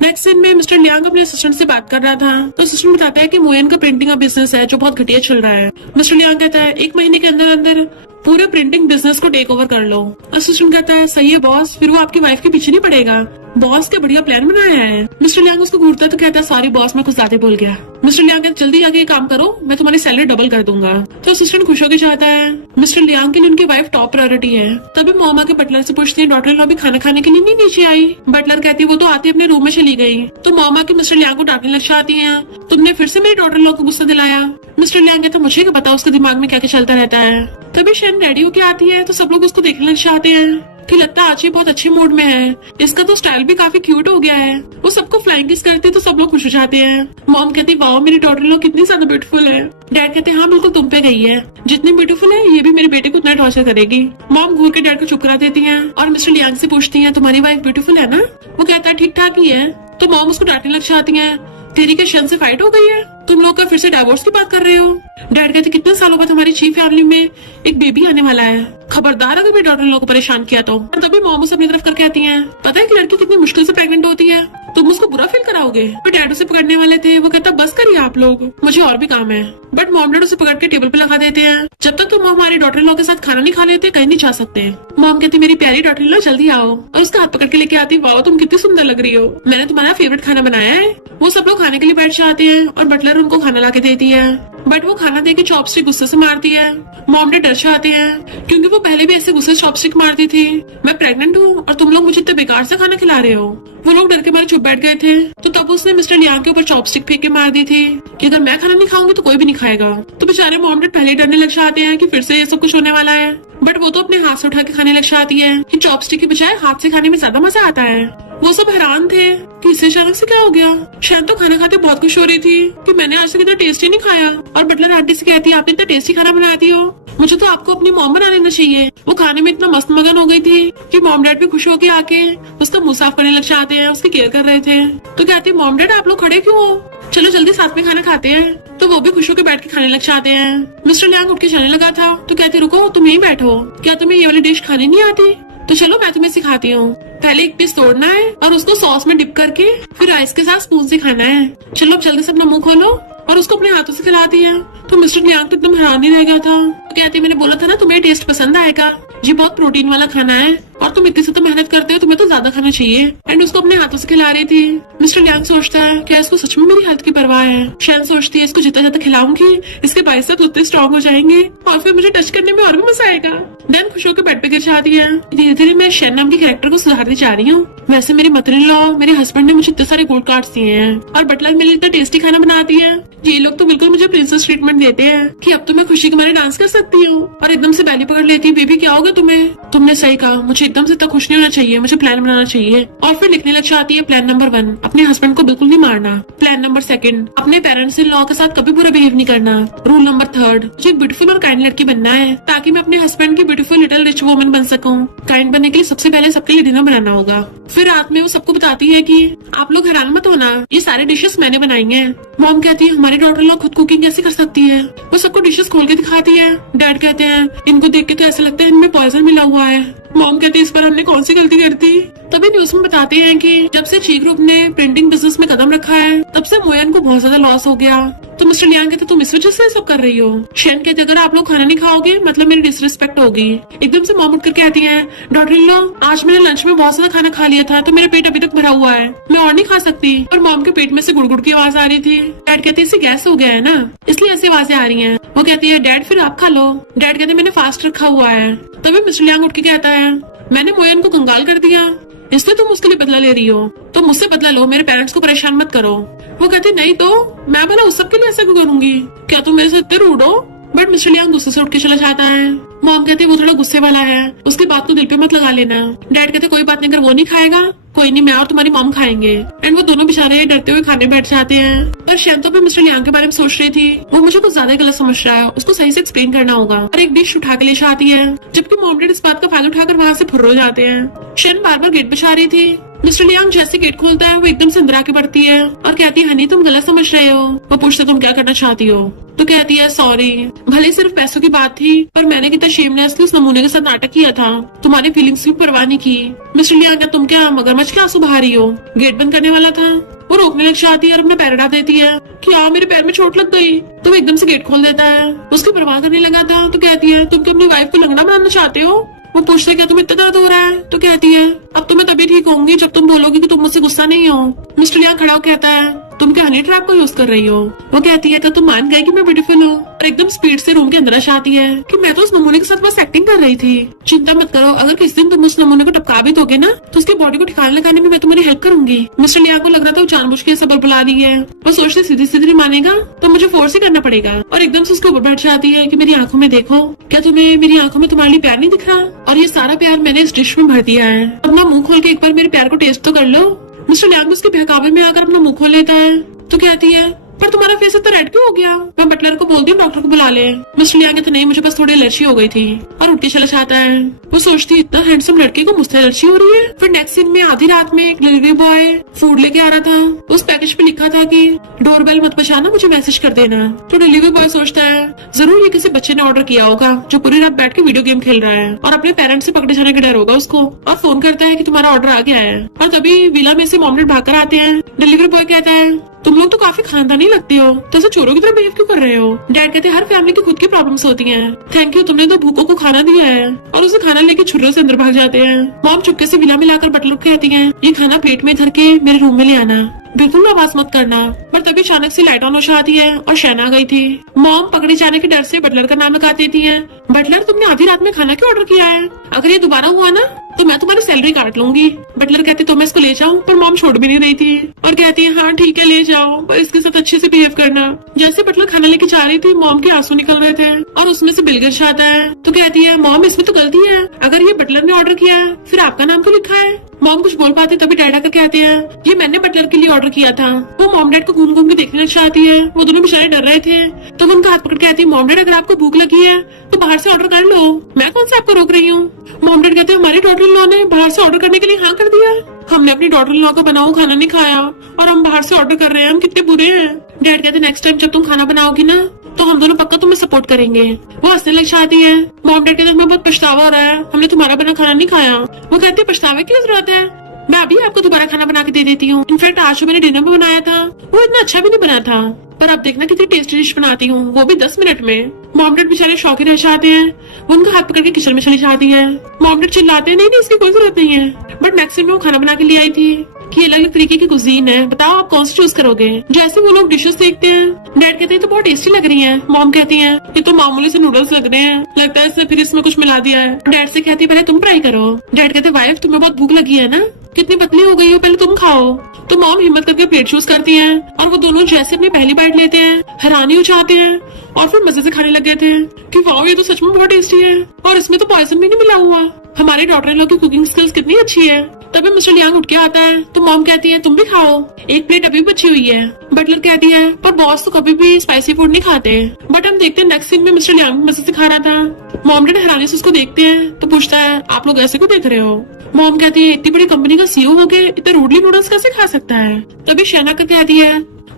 नेक्स्ट सीन में मिस्टर लियांग अपने असिस्टेंट से बात कर रहा था तो असिस्टेंट बताता है कि मोयन का प्रिंटिंग का बिजनेस है जो बहुत घटिया चल रहा है। मिस्टर लियांग कहता है 1 महीने के अंदर अंदर पूरे प्रिंटिंग बिजनेस को टेक ओवर कर लो। असिस्टेंट कहता है सही है बॉस, फिर वो आपकी वाइफ के पीछे नहीं पड़ेगा। बॉस का बढ़िया प्लान बनाया है। मिस्टर लियांग उसको घूरता है तो कहता है सॉरी बॉस मैं कुछ ज्यादा बोल गया। मिस्टर लियांग कहता जल्दी आके ये काम करो, मैं तुम्हारी सैलरी डबल कर दूंगा। तो असिस्टेंट खुश होकर चाहता है। मिस्टर लियांग के लिए उनकी वाइफ टॉप प्रायोरिटी है। तभी मोमा के बटलर से पूछती है डॉटर इन लॉ भी खाना खाने के लिए नहीं नीचे आई। बटलर कहती है वो तो आती अपने रूम में चली गई। तो मोमा के मिस्टर लियांग को डांटने लग जाती है, तुमने फिर से मेरी डॉटर इन लॉ को गुस्सा दिलाया। मिस्टर लियांग कहता मुझे क्या पता उसके दिमाग में क्या क्या चलता रहता है। तभी शेन रेडी होके आती है तो सब लोग उसको देखने लग जाते हैं। कि लगता है आज ये बहुत अच्छे मूड में है, इसका तो स्टाइल भी काफी क्यूट हो गया है। वो सबको फ्लाइंग किस करती है तो सब लोग खुश हो जाते हैं। मॉम कहती वाओ मेरी डॉटर लो कितनी ज्यादा ब्यूटीफुल है। डैड कहते हाँ बिल्कुल तुम पे गई है, जितनी ब्यूटीफुल है ये भी मेरे बेटे को उतना टॉर्चर करेगी। मॉम घूर के डैड को चुप करा देती है और मिस्टर लियांग से पूछती है तुम्हारी वाइफ ब्यूटीफुल है ना। वो कहता है ठीक ठाक ही है। तो मॉम उसको डांटने लग जाती है, तेरी क्या शन से फाइट हो गई है, तुम लोग का फिर से डाइवोर्स की बात कर रहे हो। डैड कहते कितने सालों बाद हमारी चीफ फैमिली में एक बेबी आने वाला है, खबरदार अगर मेरी डॉटर लोगों को परेशान किया तो। तभी मॉम उसे अपनी तरफ करके आती है, पता है कि लड़की कितनी मुश्किल से प्रेग्नेंट होती है, तुम उसको बुरा फील कराओगे। तो डैड उसे पकड़ने वाले थे, वो कहता बस करिए आप लोग, मुझे और भी काम है। बट मॉम डैड उसे पकड़ के टेबल पे लगा देते हैं, जब तक तुम हमारी डॉटर इन के साथ खाना नहीं खा लेते कहीं नहीं जा सकते। मॉम कहती मेरी प्यारी डॉटर इन जल्दी आओ, और उसका हाथ पकड़ के लेके आती, वाओ तुम कितनी सुंदर लग रही हो, मैंने तुम्हारा फेवरेट खाना बनाया है। वो सब लोग खाने के लिए बैठ जाते हैं और बटलर उनको खाना ला के देती है, बट वो खाना देके चॉपस्टिक गुस्से से मारती है। मॉम डैड डर जाते हैं क्योंकि वो पहले भी ऐसे गुस्से से चॉपस्टिक मारती थी। मैं प्रेग्नेंट हूँ और तुम लोग मुझे इतने बेकार से खाना खिला रहे हो। वो लोग डर के मारे चुप बैठ गए थे। तो तब उसने मिस्टर लियांग के ऊपर चॉपस्टिक फेंक के मार दी थी कि अगर मैं खाना नहीं खाऊंगी तो कोई भी नहीं खाएगा। तो बेचारे मॉम डैड पहले डरने लग जाते हैं कि फिर से ये सब कुछ होने वाला है, बट वो तो अपने हाथ से उठा के खाने लग जाती है कि चॉपस्टिक की बजाय हाथ से खाने में ज्यादा मजा आता है। वो सब हैरान थे कि इसे अचानक से क्या हो गया। शायद तो खाना खाते बहुत खुश हो रही थी कि मैंने आज तक इतना टेस्टी नहीं खाया, और बटलर आंटी से कहती है आपने इतना टेस्टी खाना बनाती हो, मुझे तो आपको अपनी मॉम बना लेना चाहिए। वो खाने में इतना मस्त मगन हो गई थी कि मॉम डैड भी खुश होके आके उसका मुंह साफ करने लग जाते हैं, उसकी केयर कर रहे थे। तो कहती है मॉम डैड आप लोग खड़े क्यों हो, चलो जल्दी साथ में खाना खाते हैं। तो वो भी खुश होकर बैठ के खाने लग जाते हैं। मिस्टर लियांग उठ के चलने लगा था तो कहती रुको तुम यहीं बैठो, क्या तुम्हें ये वाली डिश खानी नहीं आती, तो चलो मैं तुम्हें सिखाती हूँ। पहले एक पीस तोड़ना है और उसको सॉस में डिप करके फिर राइस के साथ स्पून से खाना है। चलो अब जल्दी से अपना मुंह खोलो, और उसको अपने हाथों से खिलाती है। तो मिस्टर लियांग तो एकदम हैरान ही रह गया था। तो कहती मैंने बोला था ना तुम्हें टेस्ट पसंद आएगा, ये बहुत प्रोटीन वाला खाना है और तुम इतनी से तो मेहनत करते हो, तुम्हें तो ज्यादा खाना चाहिए। एंड उसको अपने हाथों से खिला रही थी। मिस्टर लियांग सोचता है क्या इसको सच में मेरी हेल्थ की परवाह है। शैन सोचती है इसको जितना ज्यादा खिलाऊंगी इसके बाइसेप्स उतने स्ट्रॉन्ग हो जाएंगे और फिर मुझे टच करने में और भी मजा आएगा। देन खुश होकर बेड पे गिर जाती है। धीरे धीरे मैं शैन नाम की कैरेक्टर को सुधारती जा रही हूँ। वैसे मेरी मदर इन लॉ मेरे हस्बैंड ने मुझे इतने सारे गोल्ड कार्ड्स दिए हैं और बटलर मेरे लिए इतना टेस्टी खाना बनाती है, ये लोग तो बिल्कुल मुझे प्रिंसेस ट्रीटमेंट देते हैं कि अब तो मैं खुशी के मारे डांस कर सकती हूँ। और एकदम से बैली पकड़ लेती है, बेबी क्या होगा तुम्हें, तुमने सही कहा, मुझे एकदम से इतना खुश नहीं होना चाहिए, मुझे प्लान बनाना चाहिए। और फिर लिखने लग जाती है प्लान नंबर 1 अपने हस्बैंड को बिल्कुल नहीं मारना, प्लान नंबर 2 अपने पेरेंट्स इन लॉ के साथ कभी बुरा बिहेव नहीं करना, रूल नंबर 3 मुझे एक ब्यूटीफुल और काइंड लड़की बनना है ताकि मैं अपने हस्बैंड की ब्यूटीफुल लिटिल रिच वुमन बन सकूं। काइंड बनने के लिए सबसे पहले सबके लिए डिनर बनाना होगा। फिर रात में वो सबको बताती है कि आप लोग हैरान मत होना, ये सारे डिशेस मैंने बनाई हैं। मॉम कहती है हमारी डॉटर लोग खुद कुकिंग कैसे कर सकती है। वो सबको डिशेस खोल के दिखाती है। डैड कहते हैं इनको देख के तो ऐसा लगता है इनमें पॉइजन मिला हुआ है। मॉम कहती है इस पर हमने कौन सी गलती कर दी। तभी न्यूज में बताते हैं कि जब से ची ग्रुप ने प्रिंटिंग बिजनेस में कदम रखा है तब से मोयन को बहुत ज्यादा लॉस हो गया। तो मिस्टर लियांग कहते तुम इस वजह से सब कर रही हो। शैन कहते अगर आप लोग खाना नहीं खाओगे मतलब मेरी डिसरिस्पेक्ट होगी। एकदम से मॉम उठ कर कहती है डॉटर इन लॉ आज मैंने लंच में बहुत ज्यादा खाना खा लिया था तो मेरा पेट अभी तक भरा हुआ है, मैं और नहीं खा सकती। और मॉम के पेट में से गुड़गुड़ की आवाज आ रही थी। डैड कहते इसे गैस हो गया है ना इसलिए ऐसी आवाजें आ रही हैं। वो कहती है डैड फिर आप खा लो। डैड कहते मैंने फास्ट रखा हुआ है। तभी मिस्टर लियांग उठ के कहता है मैंने मोयन को कंगाल कर दिया इसलिए तुम उसके लिए बदला ले रही हो, तो मुझसे बदला लो, मेरे पेरेंट्स को परेशान मत करो। वो कहती नहीं तो मैं भला उस सब के लिए ऐसा क्यों करूंगी, क्या तुम मेरे से इतने रूड हो। बट मिस्टर लियांग गुस्से से उठ के चला जाता है। मॉम कहती वो थोड़ा गुस्से वाला है, उसकी बात को दिल पे मत लगा लेना। डैड कहते कोई बात नहीं, अगर वो नहीं खाएगा कोई नहीं, मैं और तुम्हारी मॉम खाएंगे। एंड वो दोनों बेचारे डरते हुए खाने बैठ जाते हैं। पर शैन तो मिस्टर लियांग के बारे में सोच रही थी, वो मुझे कुछ ज्यादा गलत समझ रहा है, उसको सही से एक्सप्लेन करना होगा। और एक डिश उठा के ले आती है जबकि मॉम डैड इस बात का फायदा उठाकर वहाँ से फुर्र हो जाते हैं। शैन बार बार गेट बचा रही थी। मिस्टर लियांग जैसे गेट खोलता है वो एकदम से अंदर आके बढ़ती है और कहती है हनी तुम गलत समझ रहे हो। वो पूछते तुम क्या करना चाहती हो, तो कहती है सॉरी, भले सिर्फ पैसों की बात थी पर मैंने कितना शेमलेसली उस नमूने के साथ नाटक किया था, तुम्हारी फीलिंग्स की परवाह नहीं की। मिस्टर लियांग तुम क्या मगरमच्छ के आंसू बहा रही हो, गेट बंद करने वाला था। वो रोकने लग जाती है और अपने पैर हटा देती है कि हाँ मेरे पैर में चोट लग गई। तो वो एकदम से गेट खोल देता है। उसकी परवाह करने लगा था तो कहती है तुम क्या अपनी वाइफ को लंगड़ा बनाना चाहते हो। वो पूछता है क्या तुम्हें इतना दर्द हो रहा है, तो कहती है अब तो मैं तभी ठीक होंगी जब तुम बोलोगी कि तुम मुझसे गुस्सा नहीं हो। मिस्टर लियांग खड़ा होकर कहता है तुम क्या हनी ट्रैप को यूज कर रही हो? वो कहती है तो तुम मान गए कि मैं ब्यूटीफुल हूँ, और एकदम स्पीड से रूम के अंदर आती है कि मैं तो उस नमूने के साथ बस एक्टिंग कर रही थी। चिंता मत करो, अगर किसी दिन तुम उस नमूने को टपका भी दोगे ना तो उसकी बॉडी को ठिकाने लगाने में मैं तुम्हारी हेल्प करूंगी। मिस्टर लियांग को लग रहा था वो जानबूझ के सब बुला रही है। वो सोचते सीधी सीधी नहीं मानेगा तो मुझे फोर्स ही करना पड़ेगा, और एकदम से उसके ऊपर बैठ जाती है कि मेरी आंखों में देखो, क्या तुम्हें मेरी आंखों में तुम्हारे लिए प्यार नहीं दिख रहा? और ये सारा प्यार मैंने इस डिश में भर दिया है, अपना मुंह खोल के एक बार मेरे प्यार को टेस्ट तो कर लो। मिस्टर लियांग उसके बहकावे में आकर अपना मुंह खोल लेता है तो कहती है पर तुम्हारा फेस इतना रेड क्यों हो गया? मैं बटलर को बोलती हूँ डॉक्टर को बुला ले। मिस्टर लियांग तो नहीं, मुझे बस थोड़ी एलर्जी हो गई थी, और उठ के चला जाता है। वो सोचती इतना हैंडसम लड़के को मुझसे एलर्जी हो रही है। फिर नेक्स्ट सीन में आधी रात में एक डिलीवरी बॉय फूड लेके आ रहा था। उस पैकेज पे लिखा था कि डोरबेल मत बजाना, मुझे मैसेज कर देना। तो डिलीवरी बॉय सोचता है जरूर ये किसी बच्चे ने ऑर्डर किया होगा जो पूरी रात बैठ के वीडियो गेम खेल रहा है, और अपने पेरेंट्स से पकड़े जाने का डर होगा उसको, और फोन करता है कि तुम्हारा ऑर्डर आ गया है। और तभी विला में से मॉमलेट भागकर आते हैं। डिलीवरी बॉय कहता है तुम लोग तो काफी खानदानी लगते हो, तो ऐसे चोरों की तरह बिहेव क्यों कर रहे हो? डैड कहते हैं हर फैमिली की खुद की प्रॉब्लम्स होती हैं। थैंक यू, तुमने तो भूखों को खाना दिया है। और उसे खाना लेके छुर्रों से अंदर भाग जाते हैं। मॉम चुपके से विला में लाकर बटलर को कहती है ये खाना प्लेट में धर के मेरे रूम में ले आना, बिल्कुल आवाज मत करना। पर तभी अचानक से लाइट ऑन हो जाती है और शहना आ गई थी। मॉम पकड़े जाने के डर से बटलर का नाम लगा देती है। बटलर तुमने आधी रात में खाना क्यों ऑर्डर किया है? अगर ये दोबारा हुआ ना तो मैं तुम्हारी सैलरी काट लूंगी। बटलर कहती तो मैं इसको ले जाऊं, पर मॉम छोड़ भी नहीं रही थी और कहती है हाँ ठीक है ले जाओ, पर इसके साथ अच्छे से बिहेव करना। जैसे बटलर खाना लेके जा रही थी मॉम के आंसू निकल रहे थे और उसमें से बिल गिर जाता है। तो कहती है मॉम इसमें तो गलती है, अगर ये बटलर ने ऑर्डर किया है फिर आपका नाम क्यों लिखा है? मॉम कुछ बोल पाते तभी डैड आकर कहते हैं ये मैंने बटलर के लिए ऑर्डर किया था। वो मॉम डैड को घूम घूम के देखने लग जाती है। वो दोनों बेचारे डर रहे थे तो वो उनका हाथ पकड़ के कहती है मॉम डैड अगर आपको भूख लगी है तो बाहर से ऑर्डर कर लो, मैं कौन सा आपको रोक रही हूँ। मॉम डैड कहते हैं हमारी डॉटर इन लॉ ने बाहर से ऑर्डर करने के लिए हाँ कर दिया, हमने अपनी डॉटर इन लॉ का बना हुआ खाना नहीं खाया और हम बाहर से ऑर्डर कर रहे हैं, हम कितने बुरे हैं। डैड कहते नेक्स्ट टाइम जब तुम खाना बनाओगी ना तो हम दोनों पक्का तुम्हें सपोर्ट करेंगे। वो हंसने लग जाती है। मॉम डैड कहते हमें बहुत पछतावा हो रहा है, हमने तुम्हारा बना खाना नहीं खाया। वो कहते हैं पछतावे की जरूरत है, मैं अभी आपको दोबारा खाना बना के दे देती हूँ। इनफैक्ट आज जो मैंने डिनर में बनाया था वो इतना अच्छा भी नहीं बना था, पर अब देखना कितनी टेस्टी डिश बनाती हूँ, वो भी 10 मिनट में। मॉम डैड बेचारे शौक ही रह जाते हैं। वो उनका हाथ पकड़ के किचन में चली जाती है। मॉम डैड चिल्लाते हैं नहीं इसकी कोई जरूरत नहीं है, बट नेक्स्ट में वो खाना बना के ले आई थी कि अलग अलग तरीके की कुजीन है, बताओ आप कौन सी चूज करोगे। जैसे वो लोग डिशेस देखते हैं डैड कहते हैं तो बहुत टेस्टी लग रही है। मॉम कहती है ये तो मामूली से नूडल्स लग रहे हैं, लगता है इसने फिर इसमें कुछ मिला दिया है। डैड से कहती है पहले तुम ट्राई करो। डैड कहते वाइफ तुम्हें बहुत भूख लगी है ना, कितनी पतली हो गई हो, पहले तुम खाओ। तो मॉम हिम्मत करके प्लेट चूज करती हैं और वो दोनों जैसे अपनी पहली बाइट लेते हैं हैरानी हो जाते हैं और फिर मजे से खाने लग गए थे कि वाओ ये तो सच में बहुत टेस्टी है और इसमें तो पॉइजन भी नहीं मिला हुआ। हमारे डॉटर इन लॉ की कुकिंग स्किल्स कितनी अच्छी है। तभी मिस्टर लियांग उठ के आता है तो मॉम कहती है तुम भी खाओ, एक प्लेट अभी बची हुई है। बटलर कहती है पर बॉस तो कभी भी स्पाइसी फूड नहीं खाते। बट हम देखते हैं नेक्स्ट सीन में मिस्टर लियांग मजे से खा रहा था। मॉम डैड हैरानी से उसको देखते हैं तो पूछता है आप लोग ऐसे क्यों देख रहे हो। मॉम कहती है इतनी बड़ी कंपनी का सीईओ होके इतने रूडली नूडल्स कैसे खा सकता है। तभी शहना कर कहती है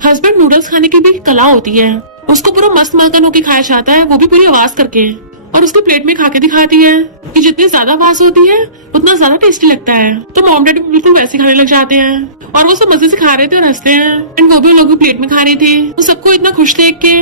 हस्बैंड नूडल्स खाने की भी कला होती है, उसको पूरा मस्त मगन होके खाया जाता है, वो भी पूरी आवाज करके, और उसकी प्लेट में खा के दिखाती है कि जितनी ज्यादा आवाज होती है उतना ज्यादा टेस्टी लगता है। तो मॉम डैडी बिल्कुल वैसे खाने लग जाते हैं और वो सब मजे से खा रहे थे और हंसते हैं। एंड वो भी लोग प्लेट में खा रही थी। वो सबको इतना खुश देख के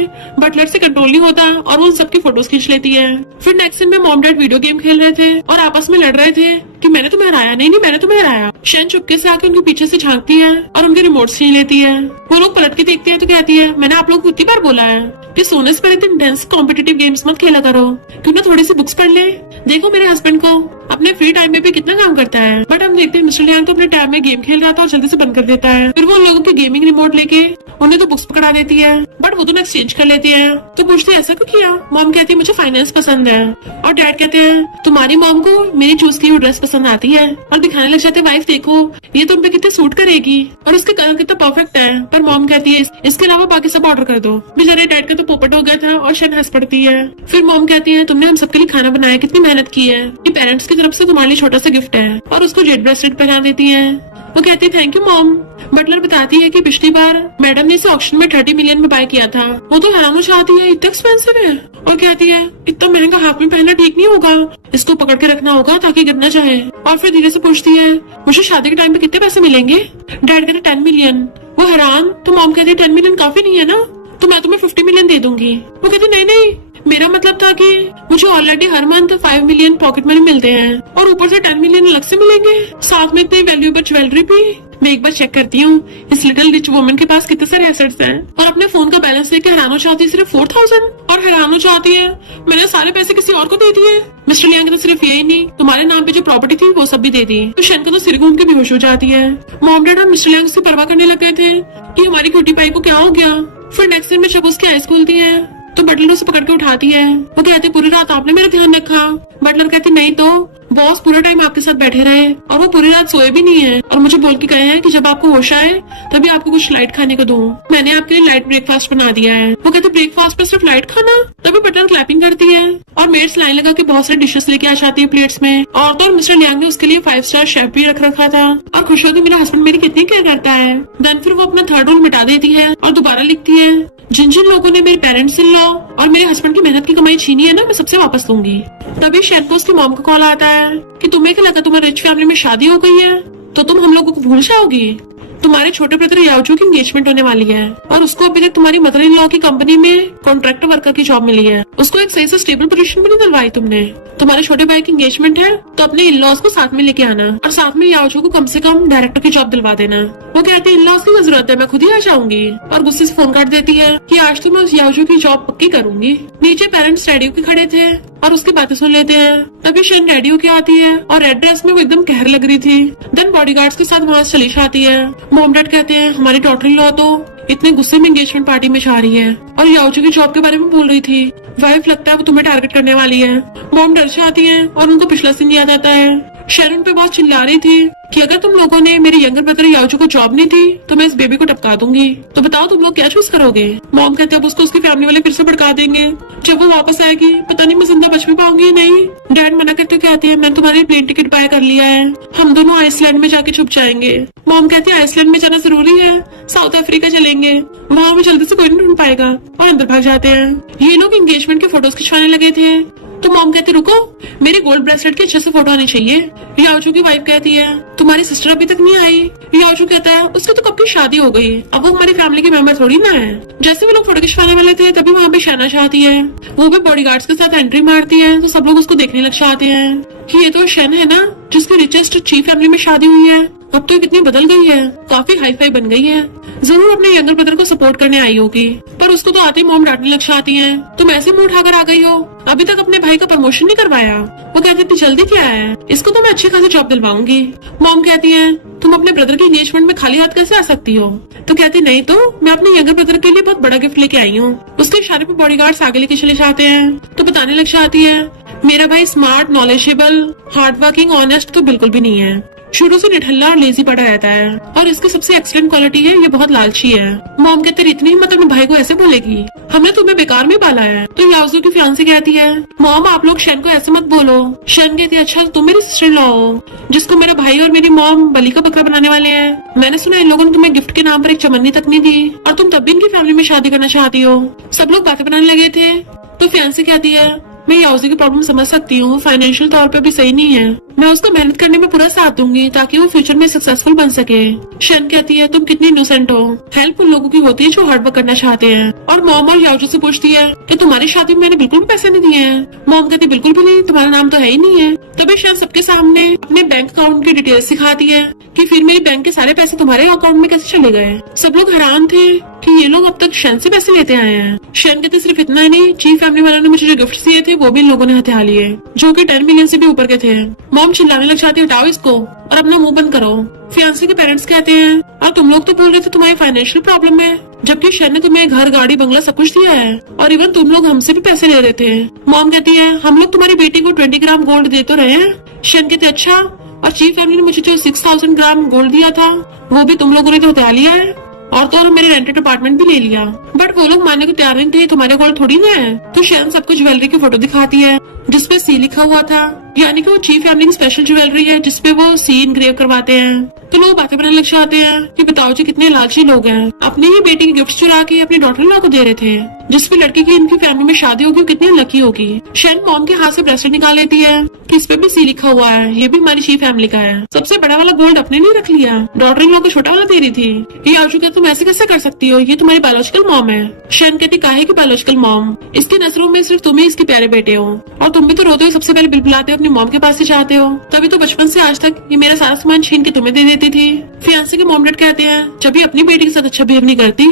बटलर से कंट्रोल नहीं होता और वो उन सबकी फोटोज खींच लेती है। फिर नेक्स्ट सीन में मॉम डैड वीडियो गेम खेल रहे थे और आपस में लड़ रहे थे कि मैंने तुम्हें हराया, नहीं नहीं मैंने तुम्हें हराया। शैन चुपके से आके उनके पीछे से झांकती है और उनके रिमोट छीन लेती है। वो लोग पलट के देखते हैं तो कहती है मैंने आप लोग को कितनी बार बोला है कि सोने से पहले इतने डेंस कॉम्पिटिटिव गेम्स मत खेला करो, क्यों ना थोड़ी सी बुक्स पढ़ ले। देखो मेरे हस्बैंड को अपने फ्री टाइम में भी कितना काम करता है। बट हम देखते हैं मिस्टर लियांग तो अपने टाइम में गेम खेल रहा था और जल्दी से बंद कर देता है। फिर वो उन लोगों के गेमिंग रिमोट लेके उन्हें तो बुक्स पकड़ा देती है बट वो दोनों एक्सचेंज कर लेती है। तो पूछते ऐसा क्यों किया। मॉम कहती है मुझे फाइनेंस पसंद है और डैड कहते हैं तुम्हारी मॉम को मेरी चूज की हुई ड्रेस पसंद आती है और दिखाने लग जाते वाइफ देखो ये तुम पे कितने सूट करेगी और उसके कलर कितना परफेक्ट है। पर मॉम कहती है इसके अलावा बाकी सब ऑर्डर कर दो। बेचारे डैड का तो पोपट हो गया था और शायद हंस पड़ती है। फिर मॉम कहती है तुमने हम सबके लिए खाना बनाया, कितनी मेहनत की है, ये पेरेंट्स की तरफ से तुम्हारे लिए छोटा सा गिफ्ट है और उसको जेड ब्रेसलेट पहना देती है। वो कहती है थैंक यू मॉम। बटलर बताती है कि पिछली बार मैडम ने इसे ऑक्शन में 30 मिलियन में बाय किया था। वो तो हैरान हो जाती है इतना एक्सपेंसिव है और कहती है इतना महंगा हाथ में पहनना ठीक नहीं होगा, इसको पकड़ के रखना होगा ताकि गिर न जाए। और फिर धीरे से पूछती है मुझे शादी के टाइम पे कितने पैसे मिलेंगे। डैड कहते 10 मिलियन। वो हैरान तो मॉम कहती है 10 मिलियन काफी नहीं है ना, तो मैं तुम्हें 50 मिलियन दे दूंगी। वो कहती नहीं नहीं मेरा मतलब था कि मुझे ऑलरेडी हर मंथ 5 मिलियन पॉकेट मनी मिलते हैं और ऊपर से 10 मिलियन अलग से मिलेंगे, साथ में इतनी वैल्यूएबल ज्वेलरी भी। मैं एक बार चेक करती हूँ इस लिटिल रिच वुमन के पास कितने सारे एसेट्स हैं, और अपने फोन का बैलेंस देख के हैरान हो जाती है सिर्फ 4000, और हैरान हो जाती है मैंने सारे पैसे किसी और को दे दिए। मिस्टर लियांग तो सिर्फ यही नहीं, तुम्हारे नाम पे जो प्रॉपर्टी थी वो सब भी दे दी। तो शन को तो सिर घूम के बेहोश हो जाती है। मॉम डैड हम मिस्टर लियांग से परवाह करने लग गए थे कि हमारी क्यूटी पाई को क्या हो गया। फिर नेक्स्ट दिन में जब उसकी आईज खुलती है तो बटलर उसे पकड़ के उठाती है। वो कहते पूरी रात आपने मेरा ध्यान रखा। बटलर कहती नहीं तो बॉस पूरा टाइम आपके साथ बैठे रहे और वो पूरी रात सोए भी नहीं है, और मुझे बोल के गए हैं कि जब आपको होश आए तभी आपको कुछ लाइट खाने को दूं। मैंने आपके लिए लाइट ब्रेकफास्ट बना दिया है। वो कहते ब्रेकफास्ट पर सिर्फ लाइट खाना। तभी बटलर क्लैपिंग करती है और मेड्स लाइन लगा के बहुत सारे डिशेस लेके आ जाती है प्लेट्स में। और तो और मिस्टर लियांग ने उसके लिए 5 स्टार शेफ भी रख रखा था, और खुश होती मेरा हस्बैंड मेरी कितनी केयर करता है। देन फिर वो अपना थर्ड रोल मिटा देती है और दोबारा लिखती है जिन जिन लोगों ने मेरे पेरेंट्स इन लॉ और मेरे हस्बैंड की मेहनत की कमाई छीनी है ना, मैं सबसे वापस दूंगी। तभी शेन को उसकी मॉम का कॉल आता है कि तुम्हें क्या लगा तुम्हारे रिच फैमिली में शादी हो गई है तो तुम हम लोगों को भूल जाओगी। तुम्हारे छोटे ब्रदर याओजू की एंगेजमेंट होने वाली है और उसको अभी तक तुम्हारी मदर इन लॉ की कंपनी में कॉन्ट्रैक्ट वर्कर की जॉब मिली है। उसको एक सही से स्टेबल पोजीशन भी नहीं दिलवाई तुमने। तुम्हारे छोटे भाई की एंगेजमेंट है तो अपने इन लॉज को साथ में लेके आना और साथ में याओजू को कम से कम डायरेक्टर की जॉब दिलवा देना। वो कहती है इन लॉज की जरूरत है, मैं खुद ही आ जाऊंगी, और गुस्से से फोन काट देती है कि आज तो मैं उस याओजू की जॉब पक्की करूंगी। नीचे पेरेंट्स रेडियो के खड़े थे और उसकी बातें सुन लेते हैं। तभी शन रेडियो की आती है और रेड ड्रेस में वो एकदम कहर लग रही थी। देन बॉडीगार्ड्स के साथ वहाँ चली जाती है। मॉम डैड कहते हैं हमारी डॉटर इन लॉ तो इतने गुस्से में एंगेजमेंट पार्टी में जा रही है और याओजू की जॉब के बारे में बोल रही थी। वाइफ लगता है वो तुम्हें टारगेट करने वाली है। मॉम डर से आती है और उनको पिछला सीन याद आता है। शेरन पे बहुत चिल्ला रही थी कि अगर तुम लोगों ने मेरे यंगर ब्रदर याओजू को जॉब नहीं दी तो मैं इस बेबी को टपका दूंगी। तो बताओ तुम लोग क्या चूज करोगे। मॉम कहते अब उसको उसकी फैमिली वाले फिर से भड़का देंगे। जब वो वापस आएगी पता नहीं मैं जिंदा बच भी पाऊंगी नहीं। डैड मना करते कहती है मैंने तुम्हारी प्लेन टिकट बाय कर लिया है, हम दोनों आइसलैंड में जाके छुप जाएंगे। मॉम कहती है आइसलैंड में जाना जरूरी है, साउथ अफ्रीका चलेंगे, वहाँ हमें जल्दी से कोई नहीं ढूंढ पाएगा, और अंदर भाग जाते हैं। ये लोग एंगेजमेंट के फोटोज खिंचवाने लगे थे तो मॉम कहती रुको मेरी गोल्ड ब्रेसलेट की अच्छे से फोटो आनी चाहिए। याओजू की वाइफ कहती है तुम्हारी सिस्टर अभी तक नहीं आई। याओजू कहता है उसकी तो कब की शादी हो गई, अब वो हमारी फैमिली की मेंबर थोड़ी ना है। जैसे वो लोग फोटो खिंचवाने वाले थे तभी वहाँ पे शहना चाहती है। वो भी बॉडीगार्ड्स के साथ एंट्री मारती है तो सब लोग उसको देखने लग जाते हैं कि ये तो शन है ना जिसकी रिचेस्ट चीफ फैमिली में शादी हुई है। अब तो कितनी बदल गई है, काफी हाई फाई बन गई है, जरूर अपने यंगर ब्रदर को सपोर्ट करने आई होगी। पर उसको तो आते ही मॉम डांटने लग जाती है तुम ऐसे मुंह उठाकर आ गई हो, अभी तक अपने भाई का प्रमोशन नहीं करवाया। वो कहती इतनी जल्दी क्या है, इसको तो मैं अच्छी खासी जॉब दिलवाऊंगी। मॉम कहती है तुम अपने ब्रदर की एंगेजमेंट में खाली हाथ कैसे आ सकती हो। तो कहती नहीं तो मैं अपने यंगर ब्रदर के लिए बहुत बड़ा गिफ्ट लेके आई हूँ। उसके इशारे पे बॉडीगार्ड्स आगे लेके चले जाते हैं तो बताने लग जाती है मेरा भाई smart, knowledgeable, hard working, honest तो बिल्कुल भी नहीं है, शुरू से निठल्ला और लेजी पड़ा रहता है, और इसकी सबसे एक्सीलेंट क्वालिटी है ये बहुत लालची है। मॉम कहते इतनी हिम्मत अपने भाई को ऐसे बोलेगी, हमने तुम्हें बेकार में पाला है। तो याओजू की फियांसी कहती है मॉम आप लोग शन को ऐसे मत बोलो। शन कहती है अच्छा तुम मेरी सिस्टर लॉ हो जिसको मेरा भाई और मेरी मॉम बलि का बकरा बनाने वाले हैं। मैंने सुना इन लोगों ने तुम्हें गिफ्ट के नाम पर एक चमन्नी तक नहीं दी और तुम तब भी इनकी फैमिली में शादी करना चाहती हो। सब लोग बातें बनाने लगे थे तो फियांसी कहती है मैं याओजू की प्रॉब्लम समझ सकती हूँ, फाइनेंशियल तौर पे भी सही नहीं है, मैं उसको मेहनत करने में पूरा साथ दूंगी ताकि वो फ्यूचर में सक्सेसफुल बन सके। शन कहती है तुम कितनी इनोसेंट हो, हेल्प उन लोगों की होती है जो हार्ड वर्क करना चाहते हैं। और मॉम और याओजू से पूछती है कि तुम्हारी शादी में मैंने बिल्कुल भी पैसे नहीं दिए हैं। मॉम कहती बिल्कुल भी नहीं, तुम्हारा नाम तो है ही नहीं है। तभी शन सबके सामने अपने बैंक अकाउंट की डिटेल्स सिखाती है कि फिर मेरी बैंक के सारे पैसे तुम्हारे अकाउंट में कैसे चले गए। सब लोग हैरान थे कि ये लोग अब तक शन से पैसे लेते आए हैं। शन कहते सिर्फ इतना ही नहीं, चीफ फैमिली वालों ने मुझे जो गिफ्ट दिए थे वो भी इन लोगों ने हथिया लिए जो कि 10 मिलियन से भी ऊपर के थे। मॉम चिल्लाने लग जाती है हटाओ इसको और अपना मुंह बंद करो। फियांसी के पेरेंट्स कहते हैं और तुम लोग तो बोल रहे थे तुम्हारी फाइनेंशियल प्रॉब्लम है, जबकि शन ने तुम्हें घर, गाड़ी, बंगला सब कुछ दिया है और इवन तुम लोग हमसे भी पैसे ले रहे थे। मॉम कहती है हम लोग तुम्हारी बेटी को 20 ग्राम गोल्ड दे तो रहे हैं। शन कहते अच्छा, और चीफ फैमिली ने मुझे जो 6000 ग्राम गोल्ड दिया था वो भी तुम लोगों ने तो हथिया लिया है और तो और मेरे रेंटेड अपार्टमेंट भी ले लिया। बट वो लोग मानने को तैयार नहीं थे, तुम्हारे गोल्ड थोड़ी ना है। तो शन सबको ज्वेलरी की फोटो दिखाती है जिसपे सी लिखा हुआ था, यानी कि वो चीफ फैमिली की स्पेशल ज्वेलरी है जिसपे वो सी इनग्रेव करवाते हैं। तो लोग बातें बनाने लग जाते हैं कि बताओ जी कितने लालची लोग हैं, अपनी ही बेटी की गिफ्ट चुरा के अपनी डॉटर इन लॉ को दे रहे थे। जिस भी लड़की की इनकी फैमिली में शादी होगी वो कितनी लकी होगी। शेन मॉम के हाथ से ब्रेसलेट निकाल लेती है कि इस पे भी सी लिखा हुआ है, ये भी हमारी चीफ फैमिली का है। सबसे बड़ा वाला गोल्ड अपने लिए रख लिया, डॉटर इन लॉ को छोटा वाला दे रही थी। ये आ चुका, तुम ऐसे कैसे कर सकती हो, ये तुम्हारी बायोलॉजिकल मॉम है। शेन कहती काहे की बायोलॉजिकल मॉम, इसकी नजरों में सिर्फ तुम ही इसके प्यारे बेटे हो, और तुम भी तो रोते हो सबसे पहले बिलबिलाते हो अपनी मॉम के पास से जाते हो। तभी तो बचपन से आज तक ये मेरा सारा सामान छीन के तुम्हें दे देती थी। फियांसे के मॉम डैड कहते हैं जब ये अपनी बेटी के साथ अच्छा बिहेव नहीं करती,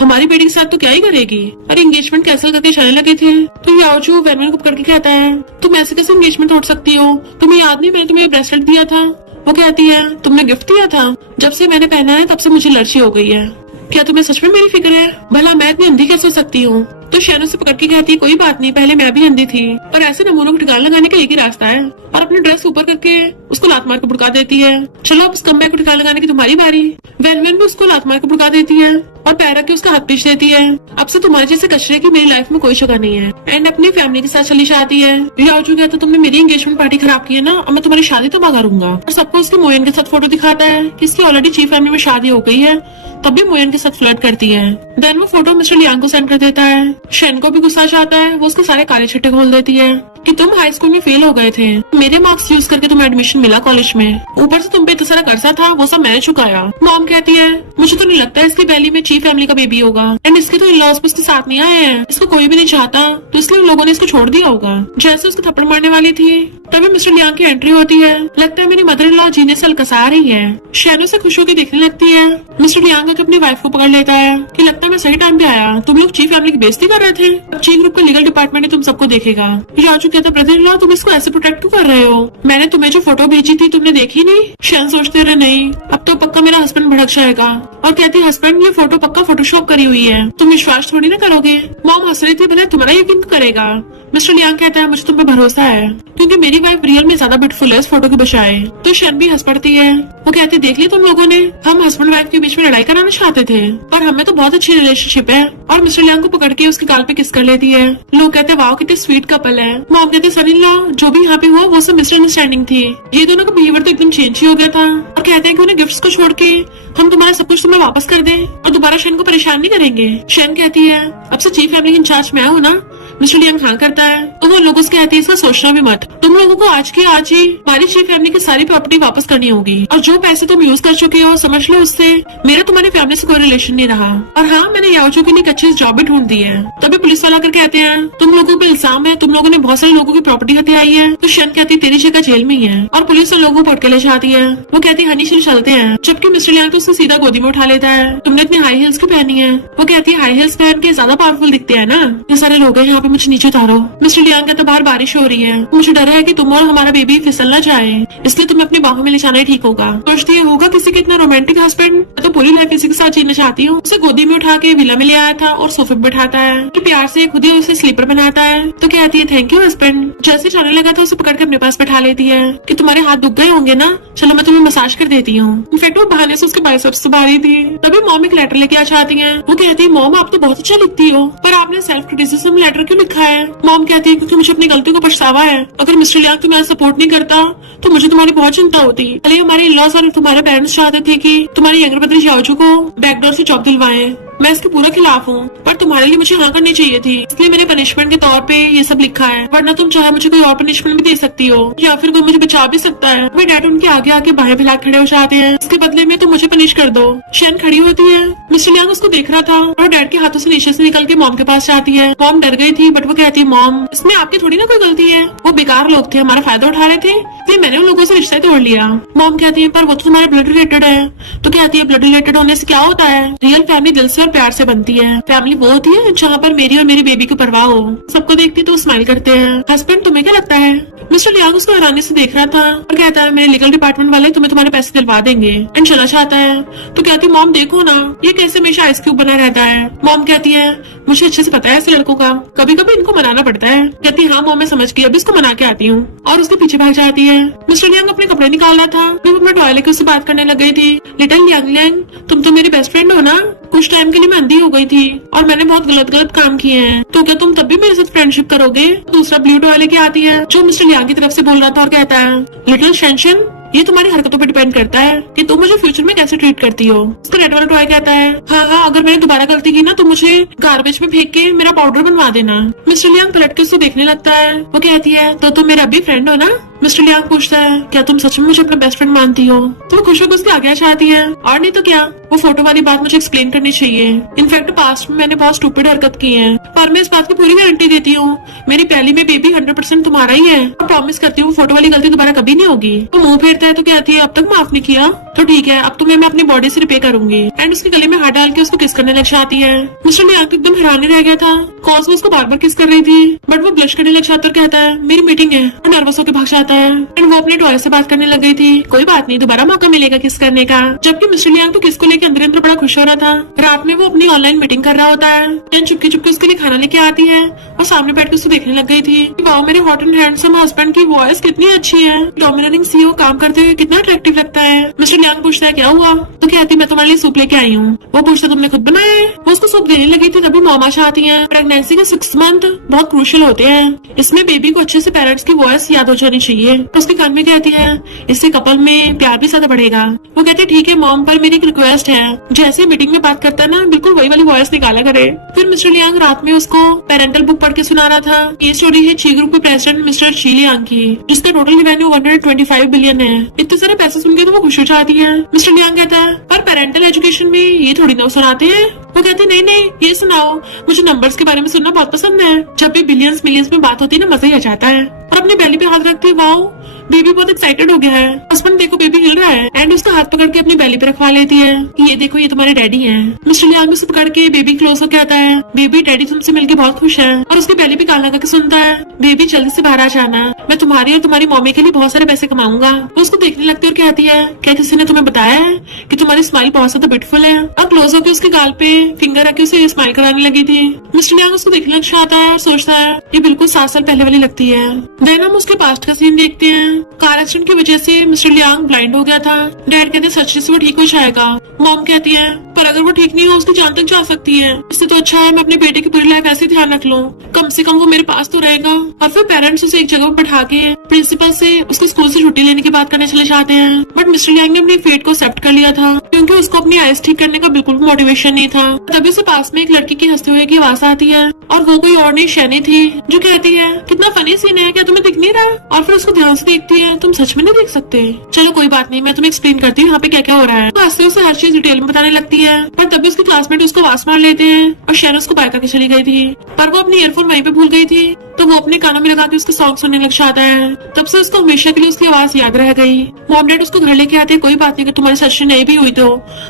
हमारी बेटी के साथ तो क्या ही करेगी। और एंगेजमेंट कैंसिल करके जाने लगे थे तो याओजू वैनवन को पकड़ के कहता है तुम ऐसे कैसे एंगेजमेंट तोड़ सकती हो, तुम्हें याद नहीं मैंने तुम्हें ब्रेसलेट दिया था। वो कहती है तुमने गिफ्ट दिया था, जब से मैंने पहना है तब से मुझे एलर्जी हो गई है। क्या तुम्हें सच में मेरी फिक्र है, भला मैं इतनी अंधी कैसे हो सकती हूँ। तो शैनो से पकड़ के कहती है कोई बात नहीं, पहले मैं भी अंधी थी, पर ऐसे नमूनों को ठिकाना लगाने का एक ही रास्ता है। और अपनी ड्रेस ऊपर करके उसको लात मार के बुड़का देती है। चलो अब इस कमबैक को ठिकाना लगाने की तुम्हारी बारी। वैनवन भी उसको लात मार के बुड़का देती है और पैर रख के उसका हाथ पीछ देती है। अब से तुम्हारे जैसे कचरे की मेरी लाइफ में कोई जगह नहीं है। एंड अपनी फैमिली के साथ चली जाती है। याओजू कहता तुमने मेरी एंगेजमेंट पार्टी खराब की है ना, अब मैं तुम्हारी शादी तबाह करूंगा। और सबको उसके मोयन के साथ फोटो दिखाता है कि इसकी ऑलरेडी चीफ फैमिली में शादी हो गई है, तब भी मोयन के साथ फ्लर्ट करती है। देन वो फोटो मिस्टर लियांग को सेंड कर देता है। शेन को भी गुस्सा आता है, वो उसके सारे काले छिट्टे खोल देती है कि तुम हाई स्कूल में फेल हो गए थे, मेरे मार्क्स यूज करके तुम्हें एडमिशन मिला कॉलेज में, ऊपर से तुम पे इतना सारा कर्जा था वो सब मैंने चुकाया। मॉम कहती है मुझे तो नहीं लगता इसकी वैली में चीफ फैमिली का बेबी होगा, एंड इसके तो इन-लॉज भी इसके साथ नहीं आए हैं, इसको कोई भी नहीं चाहता, तो इसलिए लोगों ने इसको छोड़ दिया होगा। जैसे उसको थप्पड़ मारने वाली थी तभी मिस्टर लियांग की एंट्री होती है। लगता है मेरी मदर इन लॉ जीने से अलकसा रही है। शैनो से खुश होकर देखने लगती है। मिस्टर लियांग अपनी वाइफ को पकड़ लेता है कि लगता है मैं सही टाइम पे आया, तुम लोग चीफ फैमिली की बेइज्जती कर रहे थे, अब ची ग्रुप का लीगल डिपार्टमेंट ही तुम सबको देखेगा। याओजू कहता ब्रदर इन लॉ तुम इसको ऐसे प्रोटेक्ट क्यों कर रहे हो, मैंने तुम्हें जो फोटो भेजी थी तुमने देखी नहीं। शैन सोचते रहे नहीं अब तो पक्का मेरा हस्बैंड भड़क जाएगा, और कहती हस्बैंड ये फोटो पक्का फोटोशॉप करी हुई है, तुम विश्वास थोड़ी ना करोगे। मॉम हंस रही थी भला तुम्हारा यकीन करेगा। मिस्टर लियांग कहता है मुझे तुम पे भरोसा है क्योंकि मेरी वाइफ रियल में ज्यादा ब्यूटीफुल है इस फोटो के बजाय। तो शैन भी हंस पड़ती है। वो कहती देख लिया तुम लोगों ने, हम हस्बैंड वाइफ के बीच में लड़ाई कराना चाहते थे पर हमें तो बहुत अच्छी रिलेशनशिप है। और मिस्टर लियांग को पकड़ के उसके गाल पे किस कर लेती है। लोग कहते वाओ कितने स्वीट कपल है। मॉम कहते सन इन लॉ जो भी यहाँ पे हुआ वो सब मिसअंडरस्टैंडिंग थी, ये दोनों का बिहेवियर तो एकदम चेंज ही हो गया था। और कहते हैं कि उन्हें गिफ्ट्स को छोड़ के हम तुम्हारा सब कुछ तुम्हें वापस कर दें और दोबारा शैन को परेशान नहीं करेंगे। शैन कहती है अब से चीफ फैमिली इंचार्ज मैं हूँ ना। मिस्टर लियांग हाँ करता है तो वो लोगों से कहती है इसका सोचना भी मत, तुम लोगों को आज की आज ही हमारी चीफ फैमिली की सारी प्रॉपर्टी वापस करनी होगी, और जो पैसे तुम यूज कर चुके हो समझ लो उससे मेरा तुम्हारी फैमिली से कोई रिलेशन नहीं रहा। और हाँ मैंने याओजू के लिए एक अच्छी जॉब भी ढूंढ दी है। तभी पुलिस वाला कर कहते हैं तुम लोगों पे इल्जाम है, तुम लोगों ने बहुत सारे लोगों की प्रॉपर्टी हथियाई है। तो शैन कहती है तेरी जगह जेल में ही है, और पुलिस वाले लोगों को पकड़ के ले जाती है। वो कहती है हनी चल चलते हैं, जबकि मिस्टर लियांग तो उसे सीधा गोदी में उठा लेता है। तुमने इतनी हाई हील्स क्यों पहनी है। वो कहती है हाई हील्स पहन के ज्यादा पावरफुल दिखते हैं ना, ये सारे लोग हैं यहाँ पे मुझे नीचे उतारो। मिस्टर लियांग कहता बाहर बारिश हो रही है, मुझे डर है कि तुम और हमारा बेबी फिसल न जाए, इसलिए तुम्हें अपनी बाहों में ले जाना ही ठीक होगा। सोचती है होगा किसी के इतना रोमांटिक हस्बैंड, मैं तो पूरी लाइफ किसी के साथ जीना चाहती हूँ। उसे गोदी में उठा के विला में ले आया था और सोफे पे बैठाता है, कि प्यार से खुद ही उसे स्लीपर बनाता है। तो कहती है थैंक यू हस्बैंड। जैसे जाने लगा था उसे पकड़ के अपने पास बैठा लेती है कि तुम्हारे हाथ दुख गए होंगे ना, चलो मैं तुम्हें मसाज कर देती हूँ। इनफैक्ट वो बहाने से उसके बाइसेप्स दबा रही थी। तभी मॉम एक लेटर लेके आ जाती है। वो कहती है मॉम आप तो बहुत अच्छा लिखती हो, पर आपने सेल्फ क्रिटिसिज्म लेटर क्यों लिखा है। मॉम कहती है क्योंकि मुझे अपनी गलतियों को पछतावा है, अगर मिस्टर लियांग तुम्हें सपोर्ट नहीं करता तो मुझे तुम्हारी बहुत चिंता होती। पहले हमारे इन-लॉज और तुम्हारे पेरेंट्स चाहते थे कि तुम्हारे यंगर ब्रदर याओजू को बैकडोर से जॉब दिलवाएं, मैं इसके पूरा खिलाफ हूँ, पर तुम्हारे लिए मुझे हाँ करनी चाहिए थी, इसलिए मैंने पनिशमेंट के तौर पे ये सब लिखा है, वरना तुम चाहे मुझे कोई और पनिशमेंट भी दे सकती हो या फिर कोई मुझे बचा भी सकता है। मेरे डैड उनके आगे आके बाहें फैला खड़े हो जाते हैं, इसके बदले में तुम मुझे पनिश कर दो। शैन खड़ी होती है। मिस्टर लियांग उसको देख रहा था और डैड के हाथों से नीचे से निकल के मॉम के पास जाती है। मॉम डर गई थी बट वो कहती है मॉम इसमें आपकी थोड़ी ना कोई गलती है, वो बेकार लोग थे, हमारा फायदा उठा रहे थे, इसलिए मैंने उन लोगों से रिश्ता तोड़ लिया। मॉम कहती है पर वो तो तुम्हारे ब्लड रिलेटेड है। तो कहती है ब्लड रिलेटेड होने से क्या होता है, रियल फैमिली दिल से और प्यार से बनती है। फैमिली वो होती है जहाँ पर मेरी और मेरी बेबी को परवाह हो। सबको देखती तो स्माइल करते हैं। हस्बैंड तुम्हें क्या लगता है। मिस्टर लियांग उसको हैरानी से देख रहा था और कहता है मेरे लीगल डिपार्टमेंट वाले तुम्हें तुम्हारे पैसे दिलवा देंगे, एंड चला जाता है। तो कहती है मॉम देखो ना ये कैसे हमेशा आइस क्यूब बना रहता है। मॉम कहती है मुझे अच्छे से पता है ऐसे लड़कों का, कभी कभी इनको मनाना पड़ता है। कहती है हाँ मॉम मैं समझ गई, अभी इसको मना के आती हूँ, और उसके पीछे भाग जाती है। मिस्टर लियांग अपने कपड़े निकाल रहा था, मैं अपने टॉयलेट के उससे बात करने लग गई थी। लिटिल लियांग तुम तो मेरी बेस्ट फ्रेंड हो ना, कुछ टाइम के के लिए मैं अंधी हो गई थी और मैंने बहुत गलत काम किए हैं, तो क्या तुम तब भी मेरे साथ फ्रेंडशिप करोगे? दूसरा ब्लू टॉय लेके आती है जो मिस्टर लियांग की तरफ से बोल रहा था और कहता है, लिटिल शेंशन, ये तुम्हारी हरकतों पर डिपेंड करता है कि तुम मुझे फ्यूचर में कैसे ट्रीट करती हो। उसका रेड वाला टॉय कहता है, हाँ, अगर मैंने दोबारा गलती की ना तो मुझे गार्बेज में फेंक के मेरा पाउडर बनवा देना। मिस्टर लियांग पलट के उसे देखने लगता है। वो कहती है, तो तुम मेरा अभी फ्रेंड हो ना? मिस्टर लियांग पूछता है, क्या तुम सच में मुझे अपना बेस्ट फ्रेंड मानती हो? तो वो खुश होकर उसके आगे चाहती है, और नहीं तो क्या, वो फोटो वाली बात मुझे एक्सप्लेन करनी चाहिए। इनफैक्ट पास्ट में मैंने बहुत स्टूपिड हरकत की है, पर मैं इस बात की पूरी गारंटी देती हूँ मेरी पहली में बेबी 100% तुम्हारा ही है, और प्रॉमिस करती हूँ फोटो वाली गलती दोबारा कभी नहीं होगी। वो मुंह फेरता है तो कहती है, अब तक माफ नहीं किया? तो ठीक है, अब तुम्हें मैं अपनी बॉडी से रिपे करूंगी। एंड उसके गले में हाथ डाल के उसको किस करने लग जाती है। मिस्टर लियांग एकदम हैरान रह गया था, कॉज वो उसको बार बार किस कर रही थी, बट वो ब्लश करने लग जाता और कहता है, मेरी मीटिंग है, और नर्वस होकर भाग जाता है। एंड वो अपने टॉय से बात करने लग गई थी, कोई बात नहीं, दोबारा मौका मिलेगा किस करने का। जबकि मिस्टर लियांग तो किस को लेकर अंदर अंदर बड़ा खुश हो रहा था। रात में वो अपनी ऑनलाइन मीटिंग कर रहा होता है। एंड चुपके चुपके उसके लिए खाना लेके आती है और सामने बैठ के उसको देखने लग गई थी, वाओ, मेरे हॉट एंड हैंडसम हस्बैंड की वॉइस कितनी अच्छी है, डोमिनेटिंग सीईओ काम करते हुए कितना अट्रैक्टिव लगता है। मिस्टर लियांग पूछता है, क्या हुआ? तो कहती, मैं तुम्हारे लिए सूप लेके आई हूँ। वो पूछता, तुमने खुद बनाया है? वो उसको सूप देने लगी थी तभी मॉम आती है। प्रेगनेंसी के 6 मंथ बहुत क्रूशियल होते हैं, इसमें बेबी को अच्छे से पेरेंट्स की वॉइस याद हो जानी चाहिए। उसके कान में कहती है, इससे कपल में प्यार भी ज्यादा बढ़ेगा। वो कहते, ठीक है मॉम, पर मेरी एक रिक्वेस्ट है, जैसे मीटिंग में बात करता है ना, बिल्कुल वही वाली वॉइस निकाला करे। फिर मिस्टर लियांग रात में उसको पेरेंटल बुक पढ़ के सुना रहा था। ये स्टोरी है ची ग्रुप के प्रेसिडेंट मिस्टर ची लियांग की, जिसका टोटल रेवेन्यू 125 बिलियन है। इतने सारे पैसे सुन के तो वो खुश हो जाती है। मिस्टर लियांग कहता है, पर पेरेंटल एजुकेशन में ये थोड़ी ना सुनाते हैं। वो कहते, नहीं, ये सुनाओ, मुझे नंबर्स के बारे में सुनना बहुत पसंद है। जब भी बिलियंस मिलियंस में बात होती है ना, मजा ही आ जाता है। और अपनी बेली पे हाथ रखती है, वाओ, बेबी बहुत एक्साइटेड हो गया है। हस्बैंड देखो, बेबी हिल रहा है। एंड उसका हाथ पकड़ के अपनी बेली पे रखवा लेती है, ये देखो, ये तुम्हारे डैडी हैं। मिस्टर लियांग उसे पकड़ के बेबी क्लोज होकर आता है, बेबी डैडी तुमसे मिलके बहुत खुश है। और उसके बेली पे कान लगा के सुनता है, बेबी जल्दी से बाहर आ जाना, मैं तुम्हारी और तुम्हारी मम्मी के लिए बहुत सारे पैसे कमाऊंगा। वो उसको देखने लगती है और कहती है, क्या किसी ने तुम्हें बताया है कि तुम्हारी स्माइल बहुत ज्यादा ब्यूटीफुल है? और क्लोज होकर उसके गाल पे फिंगर रख के उसे स्माइल कराने लगी थी। मिस्टर लियांग उसको देखने लग जाता है और सोचता है, ये बिल्कुल 7 साल पहले वाली लगती है। देन हम उसके पास्ट का सीन देखते हैं। कार एक्सीडेंट की वजह से मिस्टर लियांग ब्लाइंड हो गया था। डैड कहते, सच्ची से वो ठीक हो जाएगा। मॉम कहती है, पर अगर वो ठीक नहीं हो उसकी जान तक जा सकती है, इससे तो अच्छा है मैं अपने बेटे की पूरी लाइफ ऐसे ध्यान रख लूं, कम से कम वो मेरे पास तो रहेगा। और फिर पेरेंट्स उसे एक जगह पर बैठा के प्रिंसिपल से उसके स्कूल से छुट्टी लेने की बात करने चले जाते हैं। बट मिस्टर लियांग ने अपनी फेट को एक्सेप्ट कर लिया था, क्योंकि उसको अपनी आइज ठीक करने का बिल्कुल मोटिवेशन नहीं था। तभी उसे पास में एक लड़की की हंसते हुए की आवाज आती है, और वो कोई और नहीं शैनी थी, जो कहती है, कितना फनी सीन है, क्या तुम्हें दिख नहीं रहा? और फिर उसको ध्यान से देखती है, तुम सच में नहीं देख सकते? चलो कोई बात नहीं, मैं तुम्हें एक्सप्लेन करती हूँ यहाँ पे क्या क्या हो रहा है। तो हंसते उसे हर चीज डिटेल में बताने लगती है। पर तभी उसके क्लासमेट उसको आवाज मार लेते हैं, और शैन उसको बाय करके चली गई थी, पर वो अपनी ईयरफोन वहीं पे भूल गई थी। तो वो अपने कानों में लगा के उसके सॉन्ग सुनने लग जाता है। तब से उसको हमेशा के लिए उसकी आवाज याद रह गई। मॉम डैड उसको घर लेके आते, कोई बात नहीं, कि तुम्हारी सर्जरी नहीं भी हुई तो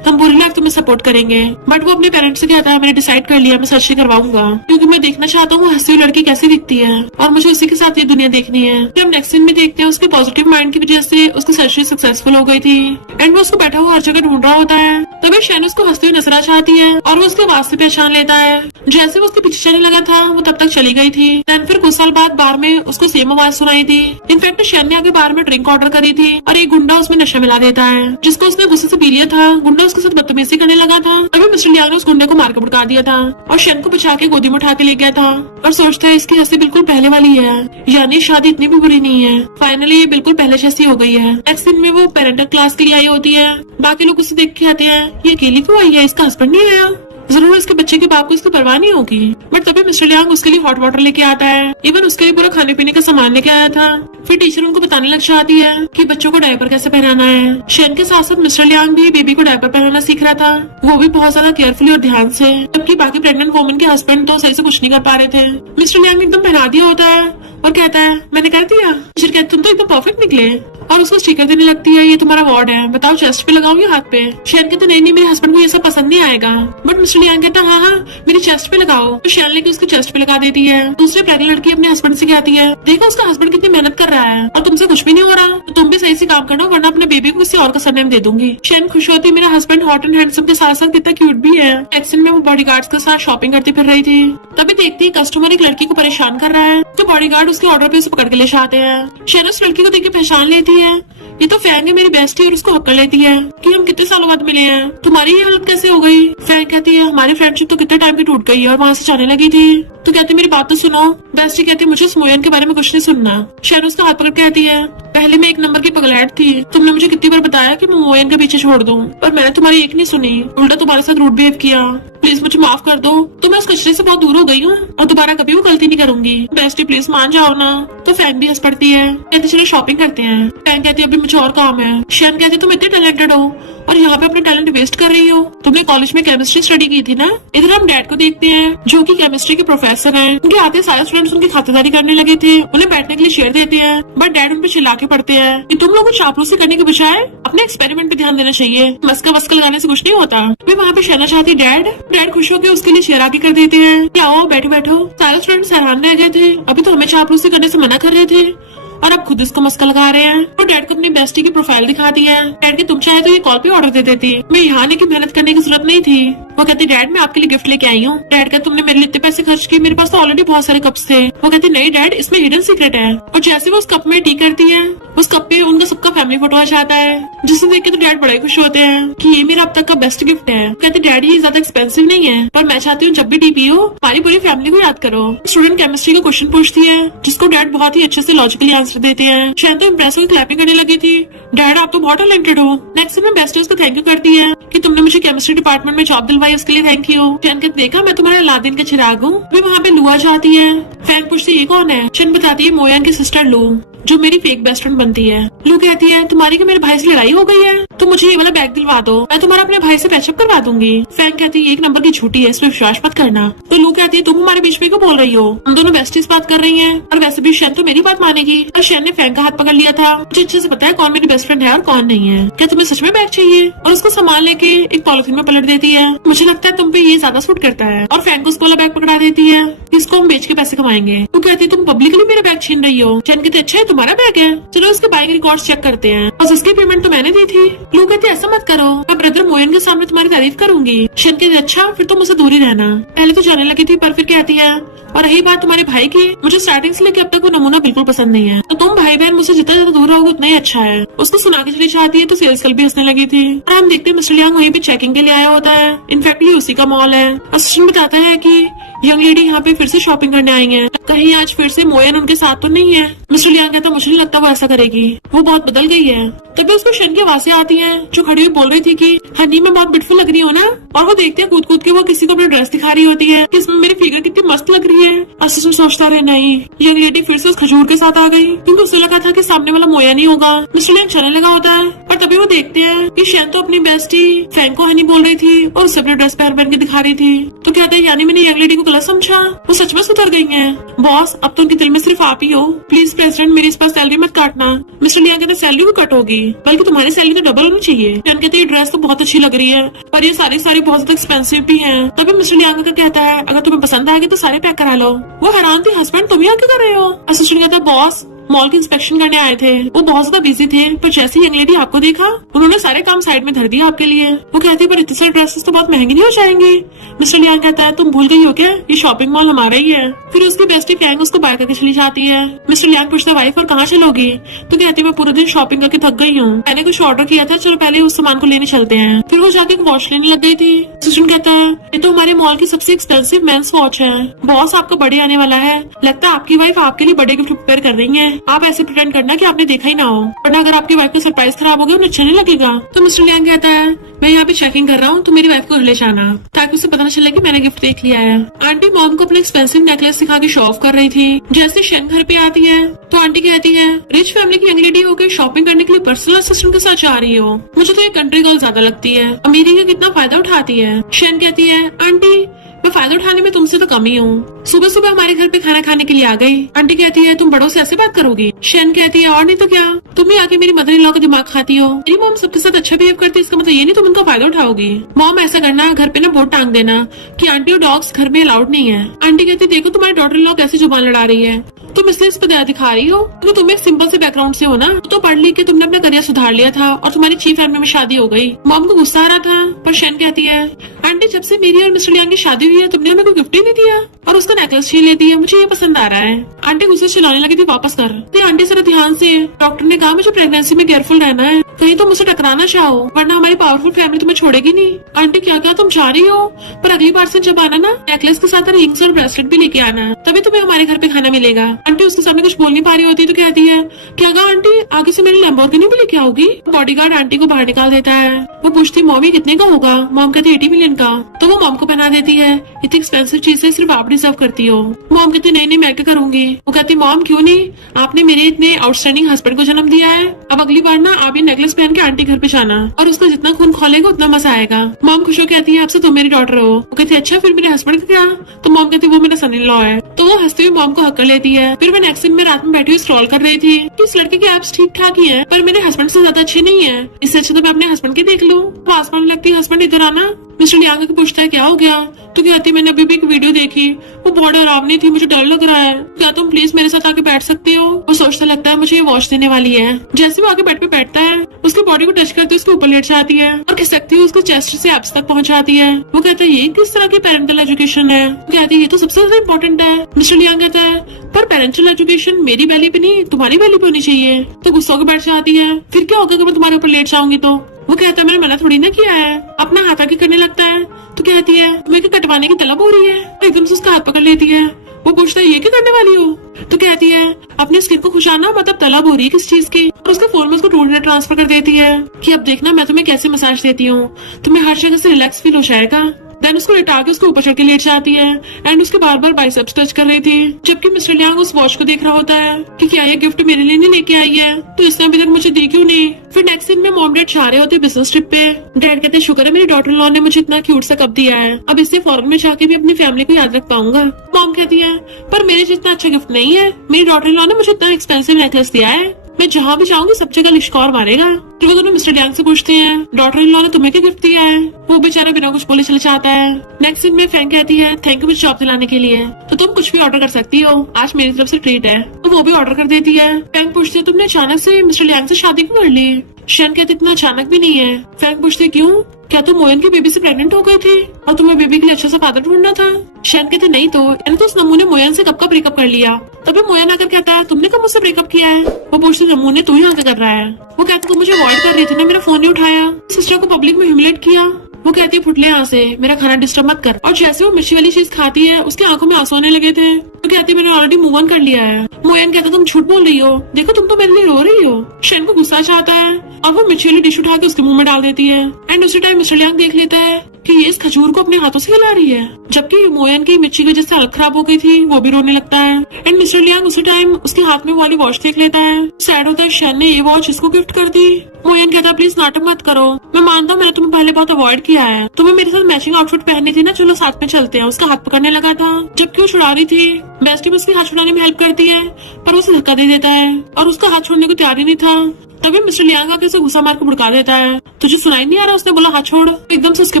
हम पूरी लाइफ तुम्हें सपोर्ट करेंगे। बट वो अपने पेरेंट्स से कहता है, मैंने डिसाइड कर लिया, मैं सर्जरी करवाऊंगा, क्योंकि मैं देखना चाहता हूँ हंसी हुई लड़की कैसी दिखती है, और मुझे उसी के साथ ये दुनिया देखनी है। फिर हम नेक्स्ट सीन में देखते हैं, उसके पॉजिटिव माइंड की वजह से उसकी सर्जरी सक्सेसफुल हो गई थी। एंड वो उसको बैठा हुआ हर जगह ढूंढ रहा होता है। तभी शैन उसको हंसते हुए नजर आ जाती है, और वो उसके आवाज से पहचान लेता है। जैसे वो उसके पीछे चलने लगा था, वो तब तक चली गई थी। देन फिर कुछ साल बाद बार में उसको सेम आवाज सुनाई थी। इनफैक्ट शैन ने आगे बार में ड्रिंक ऑर्डर करी थी, और एक गुंडा उसमें नशा मिला देता है, जिसको उसने गुस्से से पी लिया था। गुंडा उसके साथ बदतमीजी करने लगा था। तभी मिस्टर लियांग ने उस गुंडे को मार के भड़का दिया था, और शैन को बचा के गोदी में उठा के ले गया था। और सोचता है, इसकी हंसी बिल्कुल पहले वाली है, यानी शादी इतनी भी बुरी नहीं है। फाइनली ये बिल्कुल पहले जैसी हो गई है। नेक्स्ट दिन में वो पेरेंटल क्लास के लिए आई होती है। बाकी लोग उसे देख के आते हैं, ये अकेली क्यों आई है, इसका हस्बैंड नहीं आया, जरूर इसके बच्चे के बाप को इसकी परवाह नहीं होगी। बट तभी मिस्टर लियांग उसके लिए हॉट वाटर लेके आता है, इवन उसके लिए पूरा खाने पीने का सामान लेके आया था। फिर टीचर उनको बताने लग जाती है कि बच्चों को डायपर कैसे पहनाना है। शैन के साथ साथ मिस्टर लियांग भी बेबी को डायपर पहनाना सीख रहा था, वो भी बहुत ज्यादा केयरफुली और ध्यान से, जबकि बाकी प्रेग्नेंट वुमन के हस्बैंड तो सही से कुछ नहीं कर पा रहे थे। मिस्टर लियांग ने एकदम पहना दिया होता है और कहता है, मैंने कर दिया। टीचर कहते, तुम तो एकदम परफेक्ट निकले, और उसको स्टिकर देने लगती है, ये तुम्हारा वार्ड है, बताओ चेस्ट पे लगाऊं या हाथ पे? शैन कहते, नहीं, मेरे हस्बैंड को ये सब पसंद नहीं आएगा। बट मिस्टर लियांग कहता, हाँ, मेरी चेस्ट पे लगाओ। तो शैन लेके उसकी चेस्ट पे लगा देती है। दूसरी प्रेग्नेंट लड़की अपने हस्बैंड से कहती है, देखो उसका हस्बैंड कितनी मेहनत कर रहा है और तुमसे कुछ भी नहीं हो रहा, तो तुम भी सही से काम करना, वरना अपने बेबी को किसी और का सरनेम दे दूंगी। शैन खुश होती, मेरा हस्बैंड हॉट एंड हैंडसम के साथ साथ कितना क्यूट भी है। एक्शन में वो बॉडीगार्ड्स के साथ शॉपिंग करती फिर रही थी। तभी देखती है कस्टमर एक लड़की को परेशान कर रहा है, तो बॉडीगार्ड उसके ऑर्डर पे उसे पकड़ के ले जाते हैं। शैन उस लड़की को देख के पहचान लेती है, ये तो फैंग है मेरी बेस्टी, और उसको हक्कर लेती है कि हम कितने सालों बाद मिले हैं, तुम्हारी ये हालत कैसे हो गई? फैंग कहती है, हमारी हमारी फ्रेंडशिप तो कितने टाइम की टूट गई है और वहाँ से जाने लगी थी। तो कहती मेरी बात तो सुनो। बेस्टी कहती मुझे उस मोयन के बारे में कुछ नहीं सुनना। शैन उसका हाथ पकड़ के कहती है पहले मैं एक नंबर की पगलैट थी, तुमने मुझे कितनी बार बताया कि मैं मोयन के पीछे छोड़ दूं, पर मैंने तुम्हारी एक नहीं सुनी, उल्टा तुम्हारे साथ रूड बिहेव किया। प्लीज मुझे माफ कर दो, तो मैं उस कचरे से बहुत दूर हो गई हूँ और दोबारा कभी वो गलती नहीं करूंगी। बेस्टी प्लीज मान जाओ ना। तो फैन भी हंस पड़ती है, कहती चलो शॉपिंग करते हैं। फैन कहती है अभी मुझे और काम है। शैन कहती तुम इतने टैलेंटेड हो और यहाँ पे अपने टैलेंट वेस्ट कर रही हो। तुमने कॉलेज में केमिस्ट्री स्टडी की थी ना। इधर हम डैड को देखते हैं जो कि केमिस्ट्री के प्रोफेसर हैं। उनके आते सारे स्टूडेंट्स उनकी खातिरदारी करने लगे थे, उन्हें बैठने के लिए शेयर देते हैं, बट डैड उन पे चिल्ला के पड़ते हैं कि तुम लोगों को चापलूसी करने के बजाय अपने एक्सपेरिमेंट पे ध्यान देना चाहिए, मस्का वस्का लगाने से कुछ नहीं होता। मैं वहाँ पे शहना चाहती डैड खुश होकर उसके लिए शेयर आगे कर देते हैं कि आओ बैठो बैठो। सारे स्टूडेंट्स हैरान रह गए थे, अभी तो हमें चापलूसी करने से मना कर रहे थे और अब खुद इसको मस्का लगा रहे हैं। और डैड को अपनी बेस्टी की प्रोफाइल दिखाती है। डैड की तुम चाहे तो ये कॉल पे ऑर्डर दे देती, मैं यहाँ आने की मेहनत करने की जरूरत नहीं थी। वो कहती डैड मैं आपके लिए गिफ्ट लेके आई हूँ। डैड का तुमने मेरे लिए इतने पैसे खर्च किए, मेरे पास तो ऑलरेडी बहुत सारे कप्स थे। वो कहती नहीं डैड इसमें हिडन सीक्रेट है। और जैसे वो उस कप में टी करती है, उस कप पे उनका सबका फैमिली फोटो आ जाता है, जिसे देख के तो डैड बड़े खुश होते हैं कि ये मेरा अब तक का बेस्ट गिफ्ट है। कहते डैड ये ज्यादा एक्सपेंसिव नहीं है, पर मैं चाहती हूँ जब भी टी पियो हमारी पूरी फैमिली को याद करो। स्टूडेंट केमिस्ट्री का क्वेश्चन पूछती है जिसको डैड बहुत ही अच्छे से लॉजिकली आंसर देते हैं। शायद तो इम्प्रेस होकर क्लैपिंग करने लगी थी। डैड आप तो बहुत टैलेंटेड हो। नेक्स्ट में बेस्ट उसको थैंक यू करती है कि तुमने मुझे केमिस्ट्री डिपार्टमेंट में जॉब दिलवाई, उसके लिए थैंक यू। शैन कहती देखा मैं तुम्हारे अलादीन का चिराग हूँ। भी वहाँ पे लुआ जाती है। फैंग पूछती ये कौन है। शैन बताती है मोयन की सिस्टर लू, जो मेरी फेक बेस्ट फ्रेंड बनती है। लू कहती है तुम्हारी क्या मेरे भाई से लड़ाई हो गई है, तो मुझे ये वाला बैग दिलवा दो, मैं तुम्हारा अपने भाई से पैचअप करवा दूंगी। फैंग कहती है एक नंबर की झूठी है, इसमें विश्वास मत करना। तो लू कहती है तुम हमारे बीच में क्यों बोल रही हो, हम दोनों बेस्टीज बात कर रही हैं और वैसे भी शैन तो मेरी बात मानेगी। और शैन ने फैंग का हाथ पकड़ लिया था। मुझे अच्छे से पता है कौन मेरी बेस्ट फ्रेंड है और कौन नहीं है। क्या तुम्हें सच में बैग चाहिए। और उसको सामान लेके एक पॉलिथीन में पलट देती है। मुझे लगता है तुम पे ये ज्यादा सूट करता है। और फैंग को उसको वाला बैग पकड़ा देती है, इसको हम बेच के पैसे कमाएंगे। वो कहती है तुम पब्लिकली मेरा बैग छीन रही हो। शैन कहती अच्छा है तुम्हारा बैग है, चलो उसके बाइंग रिकॉर्ड्स चेक करते हैं और इसकी पेमेंट तो मैंने दी थी। लू कहती ऐसा मत करो, मैं ब्रदर मोयन के सामने तुम्हारी तारीफ करूंगी। शैन कहती अच्छा फिर तुम मुझसे दूर ही रहना। पहले तो जाने लगी थी पर फिर कहती है और रही बात तुम्हारे भाई की, मुझे स्टार्टिंग से लेकर अब तक वो नमूना बिल्कुल पसंद नहीं है, तो तुम भाई बहन मुझसे जितना ज्यादा दूर रहोगे उतना ही अच्छा है। उसको सुना के चली जाती है तो सेल्स गर्ल भी हंसने लगी थी। और हम देखते हैं मिस्टर लियांग वहीं पे चेकिंग के लिए आया होता है। इनफैक्ट ये उसी का मॉल है। असिस्टेंट बताता है कि यंग लेडी यहाँ पे फिर से शॉपिंग करने आई है, कहीं आज फिर से मोयन उनके साथ तो नहीं है। मिस्टर लियांग कहता मुझे नहीं लगता वो ऐसा करेगी, वो बहुत बदल गई है। तभी उसको शन की आवाजें आती हैं जो खड़ी हुई बोल रही थी कि हनी मैं बहुत ब्यूटीफुल लग रही हूँ ना। और वो देखते हैं कूद कूद के वो किसी को अपनी ड्रेस दिखा रही होती है कि इसमें मेरी फिगर कितनी मस्त लग रही है। असिस्टेंट सोचता रहे नहीं, यंग लेडी फिर से उस खजूर के साथ आ गई क्योंकि उसे लगा था कि सामने वाला मोया नहीं होगा। मिस्टर लियांग चलने लगा होता है पर तभी वो देखते हैं कि शैन तो अपनी बेस्टी फैंग को हनी बोल रही थी और उसे अपनी ड्रेस पहन के दिखा रही थी। तो कहते हैं यानी मैंने यंग लेडी को गलत समझा, वो सच में सुधर गई है। बॉस अब तो उनके दिल में सिर्फ आप ही हो, प्लीज प्रेसिडेंट मेरी इस पर सैलरी मत काटना। मिस्टर लियांग कहते सैलरी भी कट होगी, बल्कि तुम्हारी सैलरी तो डबल होनी चाहिए। शैन कहते ये ड्रेस तो बहुत अच्छी लग रही है पर ये सारी बहुत ज्यादा एक्सपेंसिव भी है। तभी मिस्टर लियांग का कहता है अगर तुम्हें पसंद आएगी तो सारे पैक करा लो। वो हैरान थी हस्बैंड तुम यहाँ क्यों कर रहे हो। असिस्टेंट कहता है बॉस मॉल की इंस्पेक्शन करने आए थे, वो बहुत ज्यादा बिजी थे, पर जैसे यंग लेडी आपको देखा उन्होंने सारे काम साइड में धर दिया आपके लिए। वो कहती पर इतनी सारी ड्रेसेस तो बहुत महंगी नहीं हो जाएंगी। मिस्टर लियांग कहता है तुम भूल गई हो क्या, ये शॉपिंग मॉल हमारा ही है। फिर उसकी बेस्टी फैंग उसको बाय करके चली जाती है। मिस्टर लियांग पूछता वाइफ और कहाँ चलोगी, तो कहती मैं पूरे दिन शॉपिंग करके थक गई हूँ, मैंने कुछ ऑर्डर किया था, चलो पहले उस सामान को लेने चलते हैं। फिर वो जाके वॉच लेने लग गई थी। असिस्टेंट कहता है ये तो हमारे मॉल की सबसे एक्सपेंसिव मेंस वॉच है, बॉस आपका बर्थडे आने वाला है, लगता है आपकी वाइफ आपके लिए बर्थडे गिफ्ट प्रिपेयर कर रही है, आप ऐसे प्रिटेंड करना कि आपने देखा ही ना हो, वरना अगर आपकी वाइफ का सरप्राइज खराब हो गया उन्हें अच्छा नहीं लगेगा। तो मिस्टर लियांग कहता है मैं यहाँ पे चेकिंग कर रहा हूँ, तो मेरी वाइफ को घर ले जाना ताकि उसे पता न चले कि मैंने गिफ्ट देख लिया है। आंटी मॉम को अपने एक्सपेंसिव नेकलेस दिखा के शो ऑफ कर रही थी। जैसे शैन घर पे आती है तो आंटी कहती है रिच फैमिली की यंग लेडी होकर शॉपिंग करने के लिए पर्सनल असिस्टेंट के साथ जा रही हो, मुझे तो ये कंट्री गर्ल ज्यादा लगती है, अमीरी का कितना फायदा उठाती है। शैन कहती है आंटी मैं फायदा उठाने में तुमसे तो कम ही हूँ, सुबह सुबह हमारे घर पे खाना खाने के लिए आ गई। आंटी कहती है तुम बड़ों से ऐसे बात करोगी। शैन कहती है और नहीं तो क्या, तुम ही आके मेरी मदर इन लॉ का दिमाग खाती हो, मेरी मॉम सबके साथ अच्छा बिहेव करती है, इसका मतलब ये नहीं तुम उनका फायदा उठाओगी। मॉम ऐसा करना घर पे ना बोर्ड टांग देना कि आंटी और डॉग्स घर में अलाउड नहीं है। आंटी कहती देखो तुम्हारी डॉटर इन लॉ कैसे जुबान लड़ा रही है, तुम इसलिए इस पर दया दिखा रही हो क्योंकि तुम एक सिंपल से बैकग्राउंड से हो ना, तो पढ़ लिख के तुमने अपना करियर सुधार लिया था और तुम्हारी अच्छी फैमिली में शादी हो गई। मॉम को गुस्सा आ रहा था पर शैन कहती है आंटी जब से मेरी और मिस्टर लियांग की शादी हुई है तुमने हमें कोई गिफ्ट ही नहीं दिया और उसका नेकलेस छीन लेती है, मुझे ये पसंद आ रहा है। आंटी गुस्से चिल्लाने लगी थी वापस कर। आंटी जरा ध्यान से, डॉक्टर ने कहा मुझे प्रेगनेंसी में केयरफुल रहना है, कहीं तुम मुझसे टकराना चाहो वरना हमारी पावरफुल फैमिली तुम्हें छोड़ेगी नहीं। आंटी क्या क्या तुम चाह रही हो, पर अगली बार से जब आना ना नेकलेस के साथ रिंग्स और ब्रेसलेट भी लेके आना, तभी तुम्हें हमारे घर पे खाना मिलेगा। आंटी उसके सामने कुछ बोल नहीं पा रही होती तो कहती है क्या कहा आंटी, आगे से मेरी लैम्बोर्गिनी भी लेके आओगी। बॉडीगार्ड आंटी को बाहर निकाल देता है। वो पूछती मॉमी कितने का होगा, मॉम कहती 80 मिलियन का। तो वो मॉम को पहना देती है, इतनी एक्सपेंसिव चीजें सिर्फ आप डिजर्व करती हो। मॉम कहती नहीं नहीं मैं क्या करूंगी। वो कहती मॉम क्यों नहीं, आपने मेरे इतने आउटस्टैंडिंग हस्बैंड को जन्म दिया है, अब अगली बार ना आप ये नेकलेस पहन के आंटी घर पे जाना और उसका जितना खून खोलेगा उतना मजा आएगा। मॉम खुश हो कहती है आपसे तुम मेरी डॉटर हो। वो कहती अच्छा फिर मेरे हस्बैंड का क्या, तो मॉम कहती वो मेरा सन इन लॉ है। तो वो हंसते हुए मॉम को हक कर लेती है। फिर मैं नेक्स्ट दिन में रात में बैठी हुई स्क्रॉल कर रही थी कि इस लड़के के एप्स ठीक ठाक ही है पर मेरे हस्बैंड से ज्यादा अच्छे नहीं है, इससे अच्छा तो मैं अपने हस्बैंड की देख लूं। वो आसमान में लगती है हस्बैंड इधर आना। मिस्टर लियांग को पूछता है क्या हो गया, तो कहती मैंने अभी भी एक वीडियो देखी, वो बहुत डरावनी थी, मुझे डर लग रहा है, क्या तुम प्लीज मेरे साथ आके बैठ सकती हो। वो सोचता लगता है मुझे ये वॉच देने वाली है। जैसे वो आके बेड पे बैठता है उसकी बॉडी को टच करते उसके ऊपर लेट जाती है और खिसकती है उसको चेस्ट से एब्स तक पहुंचाती है। वो कहता है ये किस तरह की पेरेंटल एजुकेशन है। वो कहती है ये तो सबसे ज्यादा इम्पोर्टेंट है। मिस्टर लियांग कहता है पर पेरेंटल एजुकेशन मेरी वैली पे नहीं तुम्हारी वैली पे होनी चाहिए। तो गुस्सा होकर बैठ जाती है, फिर क्या होगा अगर मैं तुम्हारे ऊपर लेट जाऊंगी तो। वो कहता है मैंने मना थोड़ी ना किया है। अपना हाथ आगे करने लगता है तो कहती है तुम्हें क्या कटवाने की तलब हो रही है। एकदम से उसका हाथ पकड़ लेती है। वो पूछता है ये क्या करने वाली हो, तो कहती है अपने स्किन को खुशाना मतलब तलब हो रही है किस चीज की। और उसके फोन में उसको टूटने ट्रांसफर कर देती है कि अब देखना मैं तुम्हें कैसे मसाज देती हूँ, तुम्हें हर जगह से रिलैक्स फील हो जाएगा। देन उसको लिटा के उसके ऊपर चढ़ के लेट जाती है एंड उसके बार बार बाइसेप्स टच कर रही थी। जबकि मिस्टर लियांग उस वॉच को देख रहा होता है कि क्या ये गिफ्ट मेरे लिए नहीं लेके आई है, तो इसने अभी तक मुझे दी क्यों नहीं। फिर नेक्स्ट दिन में मॉम डैड जा रहे होते बिजनेस ट्रिप पे। डैड कहते शुक्र है मेरी डॉटर लॉ ने मुझे इतना क्यूट सा कप दिया है, अब इससे फॉरेन में जाके भी अपनी फैमिली को याद रख पाऊंगा। मॉम कहती है पर मेरे जितना अच्छा गिफ्ट नहीं है, मेरी डॉटर लॉ ने मुझे इतना एक्सपेंसिव नेकलेस दिया है, मैं जहाँ भी जाऊंगी सब जगह लिश्कौर मारेगा। तो वो दोनों मिस्टर लियांग से पूछते हैं डॉटर इन लॉ ने तुम्हें क्या गिफ्ट दिया है। वो बेचारा बिना कुछ बोले चले जाता है। नेक्स्ट दिन में फैंग कहती है थैंक यू मुझे जॉब दिलाने के लिए, तो तुम कुछ भी ऑर्डर कर सकती हो, आज मेरी तरफ से ट्रीट है। तो वो भी ऑर्डर कर देती है। फैंग पूछती है तुमने अचानक से मिस्टर लियांग से शादी क्यों कर ली। शन कहते इतना अचानक भी नहीं है। फैंग पूछती क्यों, क्या तुम मोयन की बेबी से प्रेग्नेंट हो गई थी और तुम्हें बेबी के लिए अच्छा सा फादर ढूंढना था। शन कहते नहीं तो यानी तो उस नमू ने मोयन से कब का ब्रेकअप कर लिया। तभी मोयन आकर कहता है तुमने कब मुझसे ब्रेकअप किया है। वो पूछती नमू ने तू ही आकर कर रहा है। वो कहता तुम मुझे अवॉइड कर रही थी ना, मेरा फोन नहीं उठाया, सिस्टर को पब्लिक में ह्यूमिलेट किया। वो कहती है फुटले यहाँ से, मेरा खाना डिस्टर्ब मत कर। और जैसे वो मिर्ची वाली चीज खाती है उसकी आंखों में आंसू आने लगे थे। तो कहती है मैंने ऑलरेडी मूव ऑन कर लिया है। मोयन कहता तुम झूठ बोल रही हो, देखो तुम तो मेरे लिए रो रही हो। शेन को गुस्सा आता है और वो मिर्ची वाली डिश उठा के उसके मुंह में डाल देती है। एंड उसी टाइम मिस्टर लियांग देख लेता है कि ये इस खजूर को अपने हाथों से खिला रही है, जबकि मोयन की मिर्ची की वजह से हालत खराब हो गई थी, वो भी रोने लगता है। एंड मिस्टर लियांग उसी टाइम उसके हाथ में वाली वॉच देख लेता है। सैड होता है शेन ने ये वॉच इसको गिफ्ट कर दी। मोयन कहता प्लीज नाटक मत करो, मैं मानता हूँ मैंने तुम्हें पहले बहुत अवॉइड किया है, तुम्हें मेरे साथ मैचिंग आउटफिट पहननी थी ना, चलो साथ में चलते हैं। उसका हाथ पकड़ने लगा था जबकि वो छुड़ा रही थी। बेस्टी में उसके हाथ छुड़ाने में हेल्प करती है पर उसे धक्का दे देता है और उसका हाथ छोड़ने को तैयार ही नहीं था। तभी मिस्टर लियांग आके उसे गुस्सा मार के भुड़का देता है। तुझे सुनाई नहीं आ रहा, उसने बोला हाथ छोड़। एकदम से उसके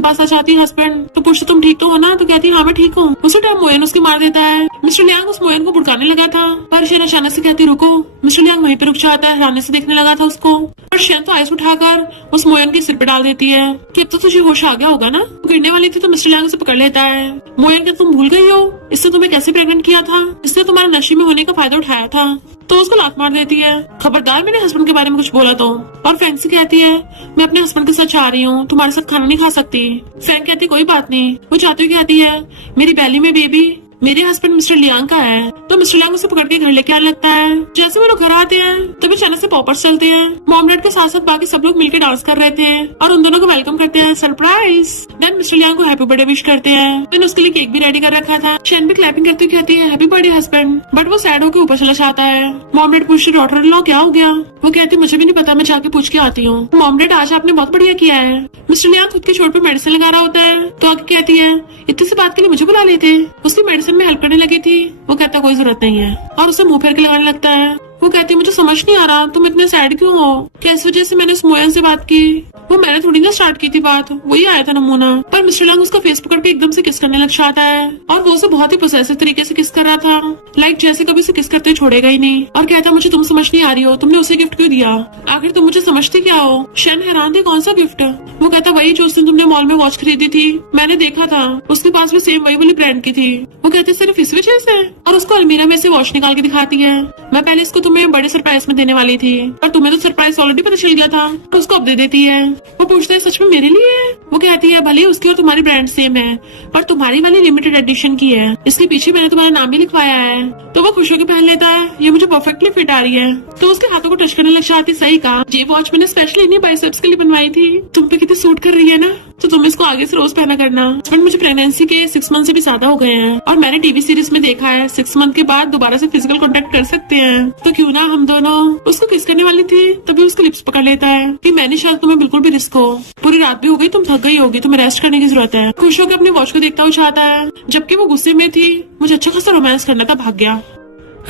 पास आ जाती है हस्बैंड। तो पूछते तुम ठीक तो हो ना, तो कहती है हाँ मैं ठीक हूँ। उसी टाइम मोयन उसकी मार देता है। मिस्टर लियांग उस मोयन को भुड़काने लगा था पर शेन अचानक से कहती रुको। मिस्टर लियांग वहीं पे रुक जाता है, हैरानी से देखने लगा था उसको। और शेन तो आइस उठाकर उस मोयन के सिर पे डाल देती है कि अब तो तुझे होश आ गया होगा ना। गिरने वाली थी तो मिस्टर लियांग उसे पकड़ लेता है। मोयन क्या तुम भूल गई हो इससे तुम्हें कैसे प्रेग्नेंट किया था, इससे तुम्हारे नशे में होने का फायदा उठाया था। तो उसको लात मार देती है, खबरदार मेरे हस्बैंड के बारे में कुछ बोला तो। और फैंग से कहती है मैं अपने हस्बैंड के साथ जा रही हूँ, तुम्हारे साथ खाना नहीं खा सकती। फैंग कहती कोई बात नहीं। वो जाते हुए कहती है मेरी बैली में बेबी मेरे हस्बैंड मिस्टर लियांग का है। तो मिस्टर लियांग उसे पकड़ के घर लेके आने लगता है। जैसे वो लोग घर आते हैं तभी अचानक से पॉपर्स चलते हैं। मॉम डैड के साथ साथ बाकी सब लोग मिलकर डांस कर रहे थे और उन दोनों को वेलकम करते हैं, सरप्राइज। देन मिस्टर लियांग को हैप्पी बर्थडे विश करते हैं। मैंने उसके लिए केक भी रेडी कर रखा था। शेन भी क्लैपिंग करती हुई कहती है हैप्पी बर्थडे हस्बैंड, बट वो सैड होकर ऊपर चला जाता है। मॉम डैड पूछते डॉटर इन लॉ क्या हो गया। वो कहती मुझे भी नहीं पता, मैं जाके पूछ के आती हूँ। मॉम डैड आज आपने बहुत बढ़िया किया है। मिस्टर लियांग खुद के छोट पे मेडिसिन लगा रहा होता है तो आगे कहती है इतनी सी बात के लिए मुझे बुला लेते, उसकी मेडिसिन में हेल्प करने लगी थी। वो कहता कोई जरूरत नहीं है और उसे मुंह फेर के लगाने लगता है। वो कहती है मुझे समझ नहीं आ रहा तुम इतने सैड क्यों हो, किस वजह से मैंने उस मोयन से बात की। वो मैंने थोड़ी ना स्टार्ट की थी बात, वही आया था नमूना। पर मिस्टर लियांग उसका फेस पकड़ के एकदम से किस करने लग जाता है और वो उसे बहुत ही पोसेसिव तरीके से किस कर रहा था, लाइक जैसे कभी उसे किस करते छोड़ेगा ही नहीं। और कहता मुझे तुम समझ नहीं आ रही हो, तुमने उसे गिफ्ट क्यों दिया, आखिर तुम मुझे समझती क्या हो। शेन हैरान थी कौन सा गिफ्ट। वो कहता वही जो उस दिन तुमने मॉल में वॉच खरीदी थी, मैंने देखा था उसके पास भी सेम वही वाली ब्रांड की थी। वो कहते सिर्फ इस वजह से, और उसको अलमीरा में से वॉच निकाल के दिखाती है। मैं पहले इसको तुम्हें बड़े सरप्राइज में देने वाली थी पर तुम्हें तो सरप्राइज ऑलरेडी पता चल गया था, तो उसको अब दे देती है। वो पूछता है सच में मेरे लिए है। वो कहती है भले उसकी और तुम्हारी ब्रांड सेम है पर तुम्हारी वाली लिमिटेड एडिशन की है, इसके पीछे मैंने तुम्हारा नाम भी लिखवाया है। तो वो खुश होकर पहन लेता है, ये मुझे परफेक्टली फिट आ रही है। तो उसके हाथों को टच करने लग जाती, सही कहा ये वॉच मैंने स्पेशली इन्हीं बाइसेप्स के लिए बनवाई थी, तुम पे कितनी सूट कर रही है ना, तो तुम इसको आगे से रोज पहना करना। बट मुझे प्रेगनेंसी के 6 मंथ से भी ज्यादा हो गए हैं और मैंने टीवी सीरीज में देखा है 6 मंथ के बाद दोबारा से फिजिकल कांटेक्ट कर सकते हैं, तो क्यों ना हम दोनों। उसको किस करने वाली थी तभी उसके लिप्स पकड़ लेता है कि मैंने शायद तुम्हें बिल्कुल भी रिस्क हो, पूरी रात भी हो गई, तुम थक गई होगी, तुम्हें रेस्ट करने की जरूरत है। खुश होकर अपनी वॉच को देखता हुआ चाहता है, जबकि वो गुस्से में थी। मुझे अच्छा खासा रोमांस करना था, भाग गया।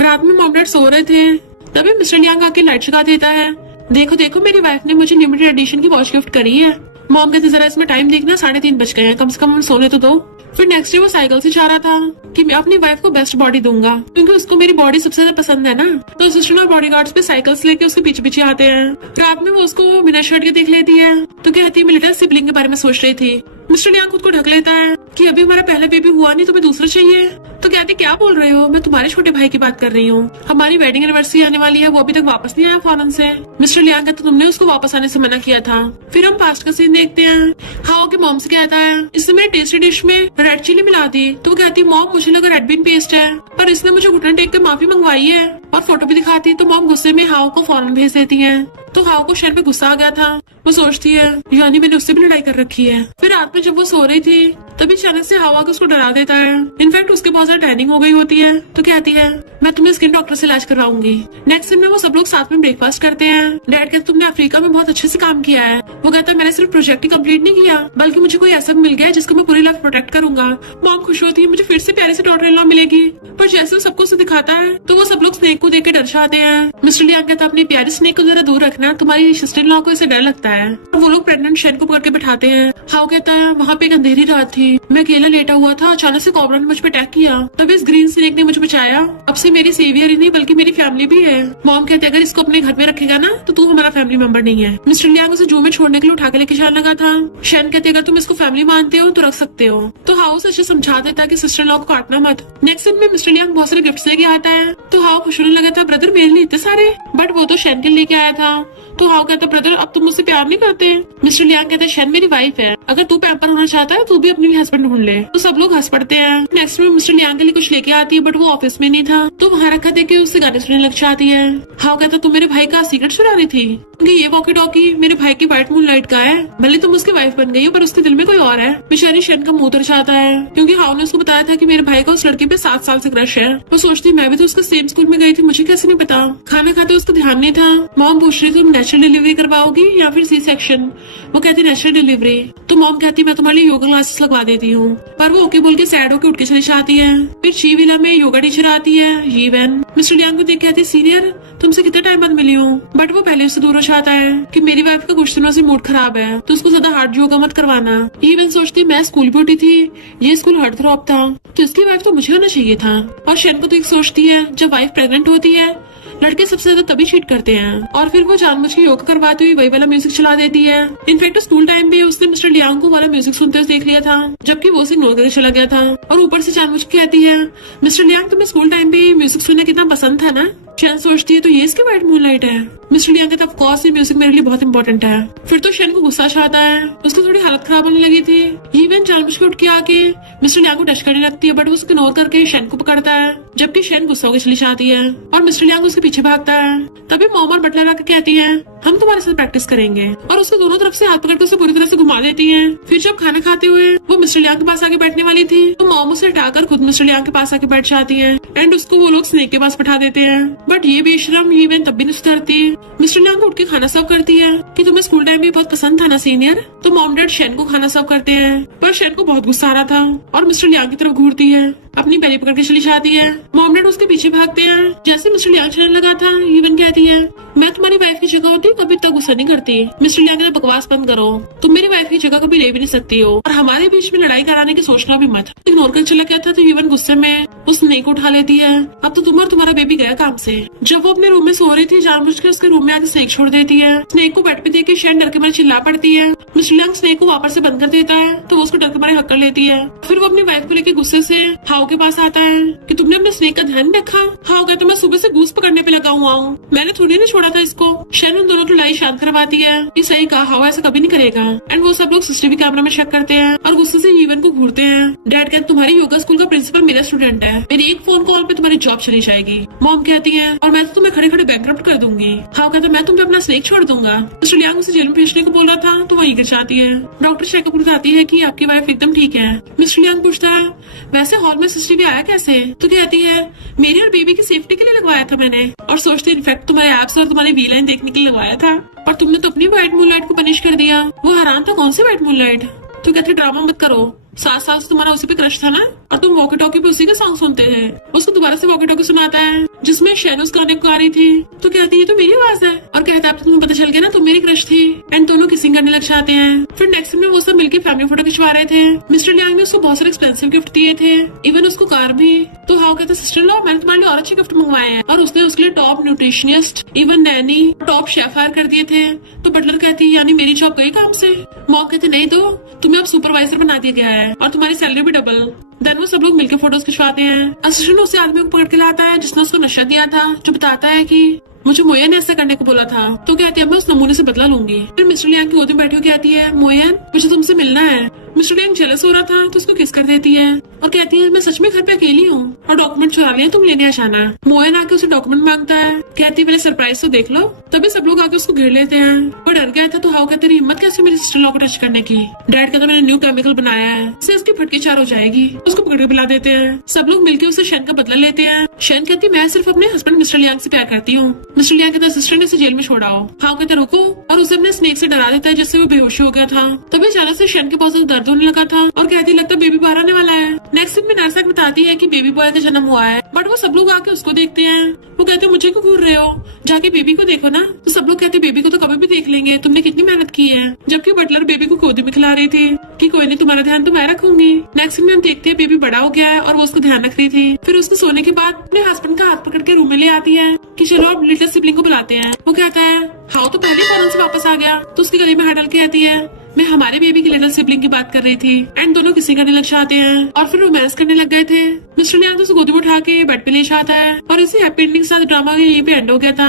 रात में मॉम डैड सो रहे थे, तभी मिस्टर लियांग आके लाइट जगा देता है। देखो देखो मेरी वाइफ ने मुझे लिमिटेड एडिशन की वॉच गिफ्ट करी है। मॉम कहते जरा इसमें टाइम देखना, 3:30 बज गए हैं, कम से कम हम सोने तो दो। फिर नेक्स्ट डे वो साइकिल से जा रहा था कि मैं अपनी वाइफ को बेस्ट बॉडी दूंगा क्योंकि उसको मेरी बॉडी सबसे ज्यादा पसंद है ना। तो असिस्टेंट और बॉडीगार्ड्स पे साइकिल्स लेके उसके पीछे पीछे आते हैं। रात में वो उसको बिना शर्ट के देख लेती है तो कहती है मैं लिटिल सिबलिंग के बारे में सोच रही थी। मिस्टर लियांग खुद को ढक लेता है कि अभी हमारा पहला बेबी हुआ नहीं, तुम्हें दूसरा चाहिए। तो कहते क्या बोल रहे हो, मैं तुम्हारे छोटे भाई की बात कर रही हूँ, हमारी वेडिंग एनिवर्सरी आने वाली है, वो अभी तक वापस नहीं आया फॉरेन से। मिस्टर लियांग कहते तुमने उसको वापस आने से मना किया था। फिर हम पास्ट का सीन देखते हैं। हाओ के मॉम से कहता है इसने मेरे टेस्टी डिश में रेड चिली मिला दी। तो वो कहती मॉम मुझे लगा रेड बीन पेस्ट है पर इसने मुझे घुटना टेक के माफी मंगवाई है और फोटो भी दिखाती। तो मॉम गुस्से में हाओ को फॉरेन भेज देती है। तो हाओ को शेन पे गुस्सा आ गया था। वो सोचती है यानी मैंने उससे भी लड़ाई कर रखी है। फिर रात में जब वो सो रही थी तभी अचानक से हाओ आके उसको डरा देता है। इनफैक्ट उसके बहुत ज्यादा टैनिंग हो गई होती है। तो कहती है मैं तुम्हें स्किन डॉक्टर से इलाज करवाऊंगी। नेक्स्ट दिन में वो सब लोग साथ में ब्रेकफास्ट करते हैं। डैड कहते तुमने अफ्रीका में बहुत अच्छे से काम किया है। वो कहता है मैंने सिर्फ प्रोजेक्ट ही कंप्लीट नहीं किया बल्कि मुझे कोई ऐसा मिल गया जिसको मैं पूरी लाइफ प्रोटेक्ट करूंगा। मॉम खुश होती है मुझे फिर से प्यारी से डॉटर इन लॉ मिलेगी। पर जैसे वो सबको उसे दिखाता है तो वो सब लोग स्नेक को देख के डर जाते हैं। मिस्टर लियांग कहता अपनी प्यारी स्नेक को जरा दूर रखना, तुम्हारी सिस्टर इन लॉ को इसे डर लगता है। और वो लोग प्रेग्नेंट शेन को पकड़ के बैठाते हैं। हाओ कहता है वहाँ पे एक अंधेरी रात थी, मैं अकेला लेटा हुआ था, अचानक से कोबरा ने मुझ पे अटैक किया, तभी इस ग्रीन स्नेक ने मुझे बचाया। अब से मेरी सेवियर ही नहीं बल्कि मेरी फैमिली भी है। मॉम कहते अगर इसको अपने घर में रखेगा ना तो तू हमारा फैमिली मेंबर नहीं है। मिस्टर लियांग उसे जू में छोड़ने के लिए उठा के लेके जाने लगा था। शेन कहते अगर तुम इसको फैमिली मानते हो तो रख सकते हो। तो हाउ सच समझा देता कि सिस्टर लॉ को काटना मत। नेक्स्ट दिन में मिस्टर लियांग बहुत सारे गिफ्ट लेके आता है। तो हाउ खुश होने लगा था ब्रदर मेरे लिए इतने सारे, बट वो तो शेन के लेके आया था। तो हाउ कहता ब्रदर अब तुम मुझसे प्यार नहीं करते। मिस्टर लियांग कहते शेन मेरी वाइफ है, अगर तू पैम्पर होना चाहता है तू भी अपनी हस्बैंड ढूंढ ले। तो सब लोग हंस पड़ते हैं। नेक्स्ट में मिस्टर लियांग के लिए कुछ लेके आती है बट वो ऑफिस में नहीं था। तो वहाँ रखा देख के उससे गाने सुनने लग जाती है। हाउ कहता तू मेरे भाई का सीक्रेट चुरा रही थी क्योंकि ये वॉकी टॉकी मेरे भाई की व्हाइट मून लाइट का है। भले तुम उसकी वाइफ बन गई हो पर उसके दिल में कोई और है। बेचारी शेन का मुंह उतर जाता है क्योंकि हाउ ने उसको बताया था कि मेरे भाई का उस लड़की पे 7 साल से क्रश है। वो सोचती मैं भी तो उसका सेम स्कूल में गई थी, मुझे कैसे नहीं पता। खाना खाते उसका ध्यान नहीं था। मॉम पूछ रही तुम नेचुरल डिलीवरी करवाओगी या फिर सी सेक्शन। वो कहती नेचुरल डिलीवरी। तो मॉम कहती मैं तुम्हारे लिए योगा क्लासेस लगवा देती हूँ। पर वो ओके बोल के सैड होकर उठ के चली जाती है। फिर शी विला में योगा टीचर आती है यीवेन। मिस्टर लियांग को देख के कहती सीनियर तुमसे कितने टाइम बाद मिली हूँ। बट वो पहले उससे दूर हो जाता है कि मेरी वाइफ का कुछ दिनों से मूड खराब है तो उसको ज्यादा हार्ड योगा मत करवाना। यीवेन सोचती मैं स्कूल भी उठी थी, ये स्कूल हार्ड थ्रॉप था तो इसकी वाइफ तो मुझे होना चाहिए था। और शेन को तो एक सोचती है जब वाइफ प्रेग्नेंट होती है लड़के सबसे ज्यादा तभी चीट करते हैं। और फिर वो जानबूझ के योगा करवाते हुए वही वाला म्यूजिक चला देती है। इनफैक्ट स्कूल टाइम पे उसने मिस्टर लियांग को वाला म्यूजिक सुनते हुए देख लिया था जबकि वो उसे इग्नोर करके चला गया था। और ऊपर से जानबूझ के कहती है मिस्टर लियांग तुम्हें स्कूल टाइम पे म्यूजिक सुनना कितना पसंद था ना। शेन सोचती है तो ये इसकी व्हाइट मूनलाइट है। मिस्टर लियांग कहता ऑफ कोर्स ये म्यूजिक मेरे लिए बहुत इंपॉर्टेंट है। फिर तो शेन को गुस्सा आता है, उसकी थोड़ी हालत खराब होने लगी थी। यीवेन जानबूझ के उठ के आके मिस्टर लियांग को टच करने लगती है बट वो उसको इग्नोर करके शेन को पकड़ता है जबकि शेन गुस्सा होकर चली जाती है और मिस्टर लियांग उसके पीछे भागता है। तभी मॉम और बटलर आके कहती है हम तुम्हारे साथ प्रैक्टिस करेंगे और उसको दोनों तरफ से हाथ पकड़ के उसे पूरी तरह से घुमा देती है। फिर जब खाना खाते हुए वो मिस्टर लियांग के पास आके बैठने वाली थी तो मॉम उसे हटाकर खुद मिस्टर लियांग के पास आके बैठ जाती है एंड उसको वो लोग स्नेक के पास बैठा देते हैं। बट ये बेशरम यीवेन तब भी नहीं सुधरती। मिस्टर लियांग उठ के खाना सर्व करती है कि तुम्हें स्कूल टाइम में बहुत पसंद था ना सीनियर। तो मॉम डैड शेन को खाना सर्व करते हैं पर शेन को बहुत गुस्सा आ रहा था और मिस्टर लियांग की तरफ घूरती है। अपनी पहली पकड़ के चली जाती है। मॉम डैड उसके पीछे भागते हैं। जैसे मिस्टर लियांग चलने लगा था, यूवन कहती है, मैं तुम्हारी वाइफ की जगह होती कभी इतना गुस्सा नहीं करती। मिस्टर लियांग ने बकवास बंद करो, तुम मेरी वाइफ की जगह कभी ले भी नहीं सकती हो और हमारे बीच में लड़ाई कराने की सोचना भी मत। इग्नोर कर चला गया था तो यूवन गुस्से में उस स्नेक को उठा लेती है। अब तो तुम और तुम्हारा बेबी गया काम से। जब वो अपने रूम में सो रही थी, जानबूझकर उसके रूम में आके स्नेक छोड़ देती है। स्नेक को बेड पे देख के शैन डर के मारे चिल्ला पड़ती है। मिस्टर लियांग स्नेक को वापस से बंद कर देता है तो वो उसको डर के मारे हक कर लेती है। फिर वो अपनी वाइफ को लेकर गुस्से से हाउ के पास आता है कि तुमने अपने स्नेक का ध्यान रखा। हाउ कहता तो मैं सुबह से गूस पकड़ने पे लगा हुआ हूँ, मैंने थोड़ी नहीं छोड़ा था इसको। शैन उन दोनों की लड़ाई शांत करवाती है। ये सही कहा, हाउ ऐसा कभी नहीं करेगा। एंड वो सब लोग सीसीटीवी कैमरा में चेक करते हैं और गुस्से से यूवन को घूरते हैं। डैड कहते तुम्हारी योगा स्कूल का प्रिंसिपल मेरा स्टूडेंट है, मेरी एक फोन कॉल पे तुम्हारी जॉब चली जाएगी। मॉम कहती है और मैं तो तुम्हें खड़े खड़े बैंकरप्ट कर दूंगी। हाउ कहता मैं तुम पे अपना स्नेक छोड़ दूंगा। मिस्टर लियांग उसे जेल में भेजने को बोल रहा था तो वही गिर जाती है। डॉक्टर चेकअप बताती है कि आपकी वाइफ एकदम ठीक है। मिस्टर लियांग पूछता है वैसे हॉल में सीसीटीवी आया कैसे? तो कहती है मेरी और बेबी की सेफ्टी के लिए लगवाया था मैंने, और सोचती इनफैक्ट तुम्हारे एप्स और तुम्हारी वी लाइन देखने के लिए लगवाया था, पर तुमने तो अपनी व्हाइट मूनलाइट को पनिश कर दिया। वो हैरान था कौन सी व्हाइट मूनलाइट? तो कहते ड्रामा मत करो, 7 साल से तुम्हारा उसी पे क्रश था ना, और तुम वॉकी टॉकी पे उसी का सॉन्ग सुनते थे। उसको दोबारा से वॉकी टॉकी सुनाता है जिसमें शैन उस गाने को गा रही थी। तो कहती है तो मेरी आवाज है, और कहता है तुम्हें पता चल गया ना तुम मेरी क्रश थी। एंड दोनों किसिंग करने लग जाते हैं। फिर नेक्स्ट में वो सब मिलकर फैमिली फोटो खिंचवा रहे थे। मिस्टर लियांग ने उसको बहुत सारे एक्सपेंसिव गिफ्ट दिए थे, इवन उसको कार भी। तो हाउ कहता सिस्टर लॉ मैंने तुम्हारे लिए और अच्छे गिफ्ट मंगवाए हैं, और उसने उसके लिए top nutritionist, even nanny, top chef hire कर दिए थे। तो बटलर कहती है यानी मेरी जॉब गई काम से? मॉम कहते नहीं तो तुम्हें अब सुपरवाइजर बना दिया गया है और तुम्हारी सैलरी भी डबल। देन वो सब लोग मिलकर फोटोज खिंचवाते हैं। असिस्टेंट उसे आदमी को पकड़ के लाता है जिसने उसको नशा दिया था, जो बताता है कि मुझे मोयन ने ऐसा करने को बोला था। तो कहती है मैं उस नमूने से बदला लूंगी। फिर मिस्टर लियांग की गोदी में बैठी कहती है मोयन मुझे तुमसे मिलना है। मिस्टर लियांग जेलस हो रहा था तो उसको किस कर देती है और कहती है मैं सच में घर पे अकेली हूँ और डॉक्यूमेंट चुरा लिया, तुम लेने आ जाना। मोयन आके उसे डॉक्यूमेंट मांगता है, कहती है मेरे सरप्राइज तो देख लो। तभी सब लोग आके उसको घेर लेते हैं। वो डर गया था तो हाउ कहते तेरी हिम्मत कैसे मेरी सिस्टर लॉ को टच करने की? डैड कहता मैंने न्यू केमिकल बनाया है, इससे उसकी फटकी चार हो जाएगी। उसको पकड़ के बुला देते हैं। सब लोग मिलकर उसे शैन का बदला लेते हैं। शैन कहती मैं सिर्फ अपने हस्बैंड मिस्टर लियांग से प्यार करती हूँ। मिस्टर लियांग कहता सिस्टर ने इसे जेल में छोड़ाओ। हाउ कहते रुको, और उसे अपने स्नेक से डरा देता है जिससे वो बेहोशी हो गया था। तभी अचानक से शैन के बहुत ज्यादा दर्द होने लगा था और कहती लगता बेबी बाहर आने वाला है। नेक्स्ट सीन में नर्स बताती है कि बेबी बॉय का जन्म हुआ है, बट वो सब लोग आके उसको देखते हैं। वो कहते मुझे क्यों घूर रहे हो, जाके बेबी को देखो ना। तो सब लोग कहते बेबी को तो कभी भी देख लेंगे, तुमने कितनी मेहनत की है। जबकि बटलर बेबी को गोदी में खिला रही थी कि कोई नहीं तुम्हारा ध्यान तो मैं रखूंगी। नेक्स्ट सीन में हम देखते हैं बेबी बड़ा हो गया है और वो उसको ध्यान रख रही थी। फिर उसने सोने के बाद अपने हस्बैंड का हाथ पकड़ के रूम में ले आती है कि चलो अब लिटिल सिबलिंग को बुलाते हैं। वो कहता है हाउ तो पहले फौरन से वापस आ गया। तो उसकी गले में हाथ डाल के कहती है मैं हमारे बेबी की लिटिल सिबलिंग की बात कर रही थी। एंड दोनों किसी करने लग जाते हैं और फिर रोमांस करने लग गए थे। मिस्टर लियांग तो उसे गोदी में उठा के बेड पे ले जाता है और इसी हैप्पी एंडिंग के साथ ड्रामा यहीं पे एंड हो गया था।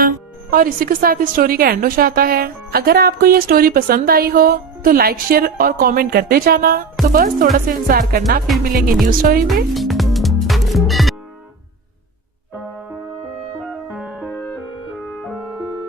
और इसी के साथ इस स्टोरी का एंड हो जाता है। अगर आपको ये स्टोरी पसंद आई हो तो लाइक शेयर और कमेंट करते जाना। तो बस थोड़ा सा इंतजार करना, फिर मिलेंगे न्यू स्टोरी में।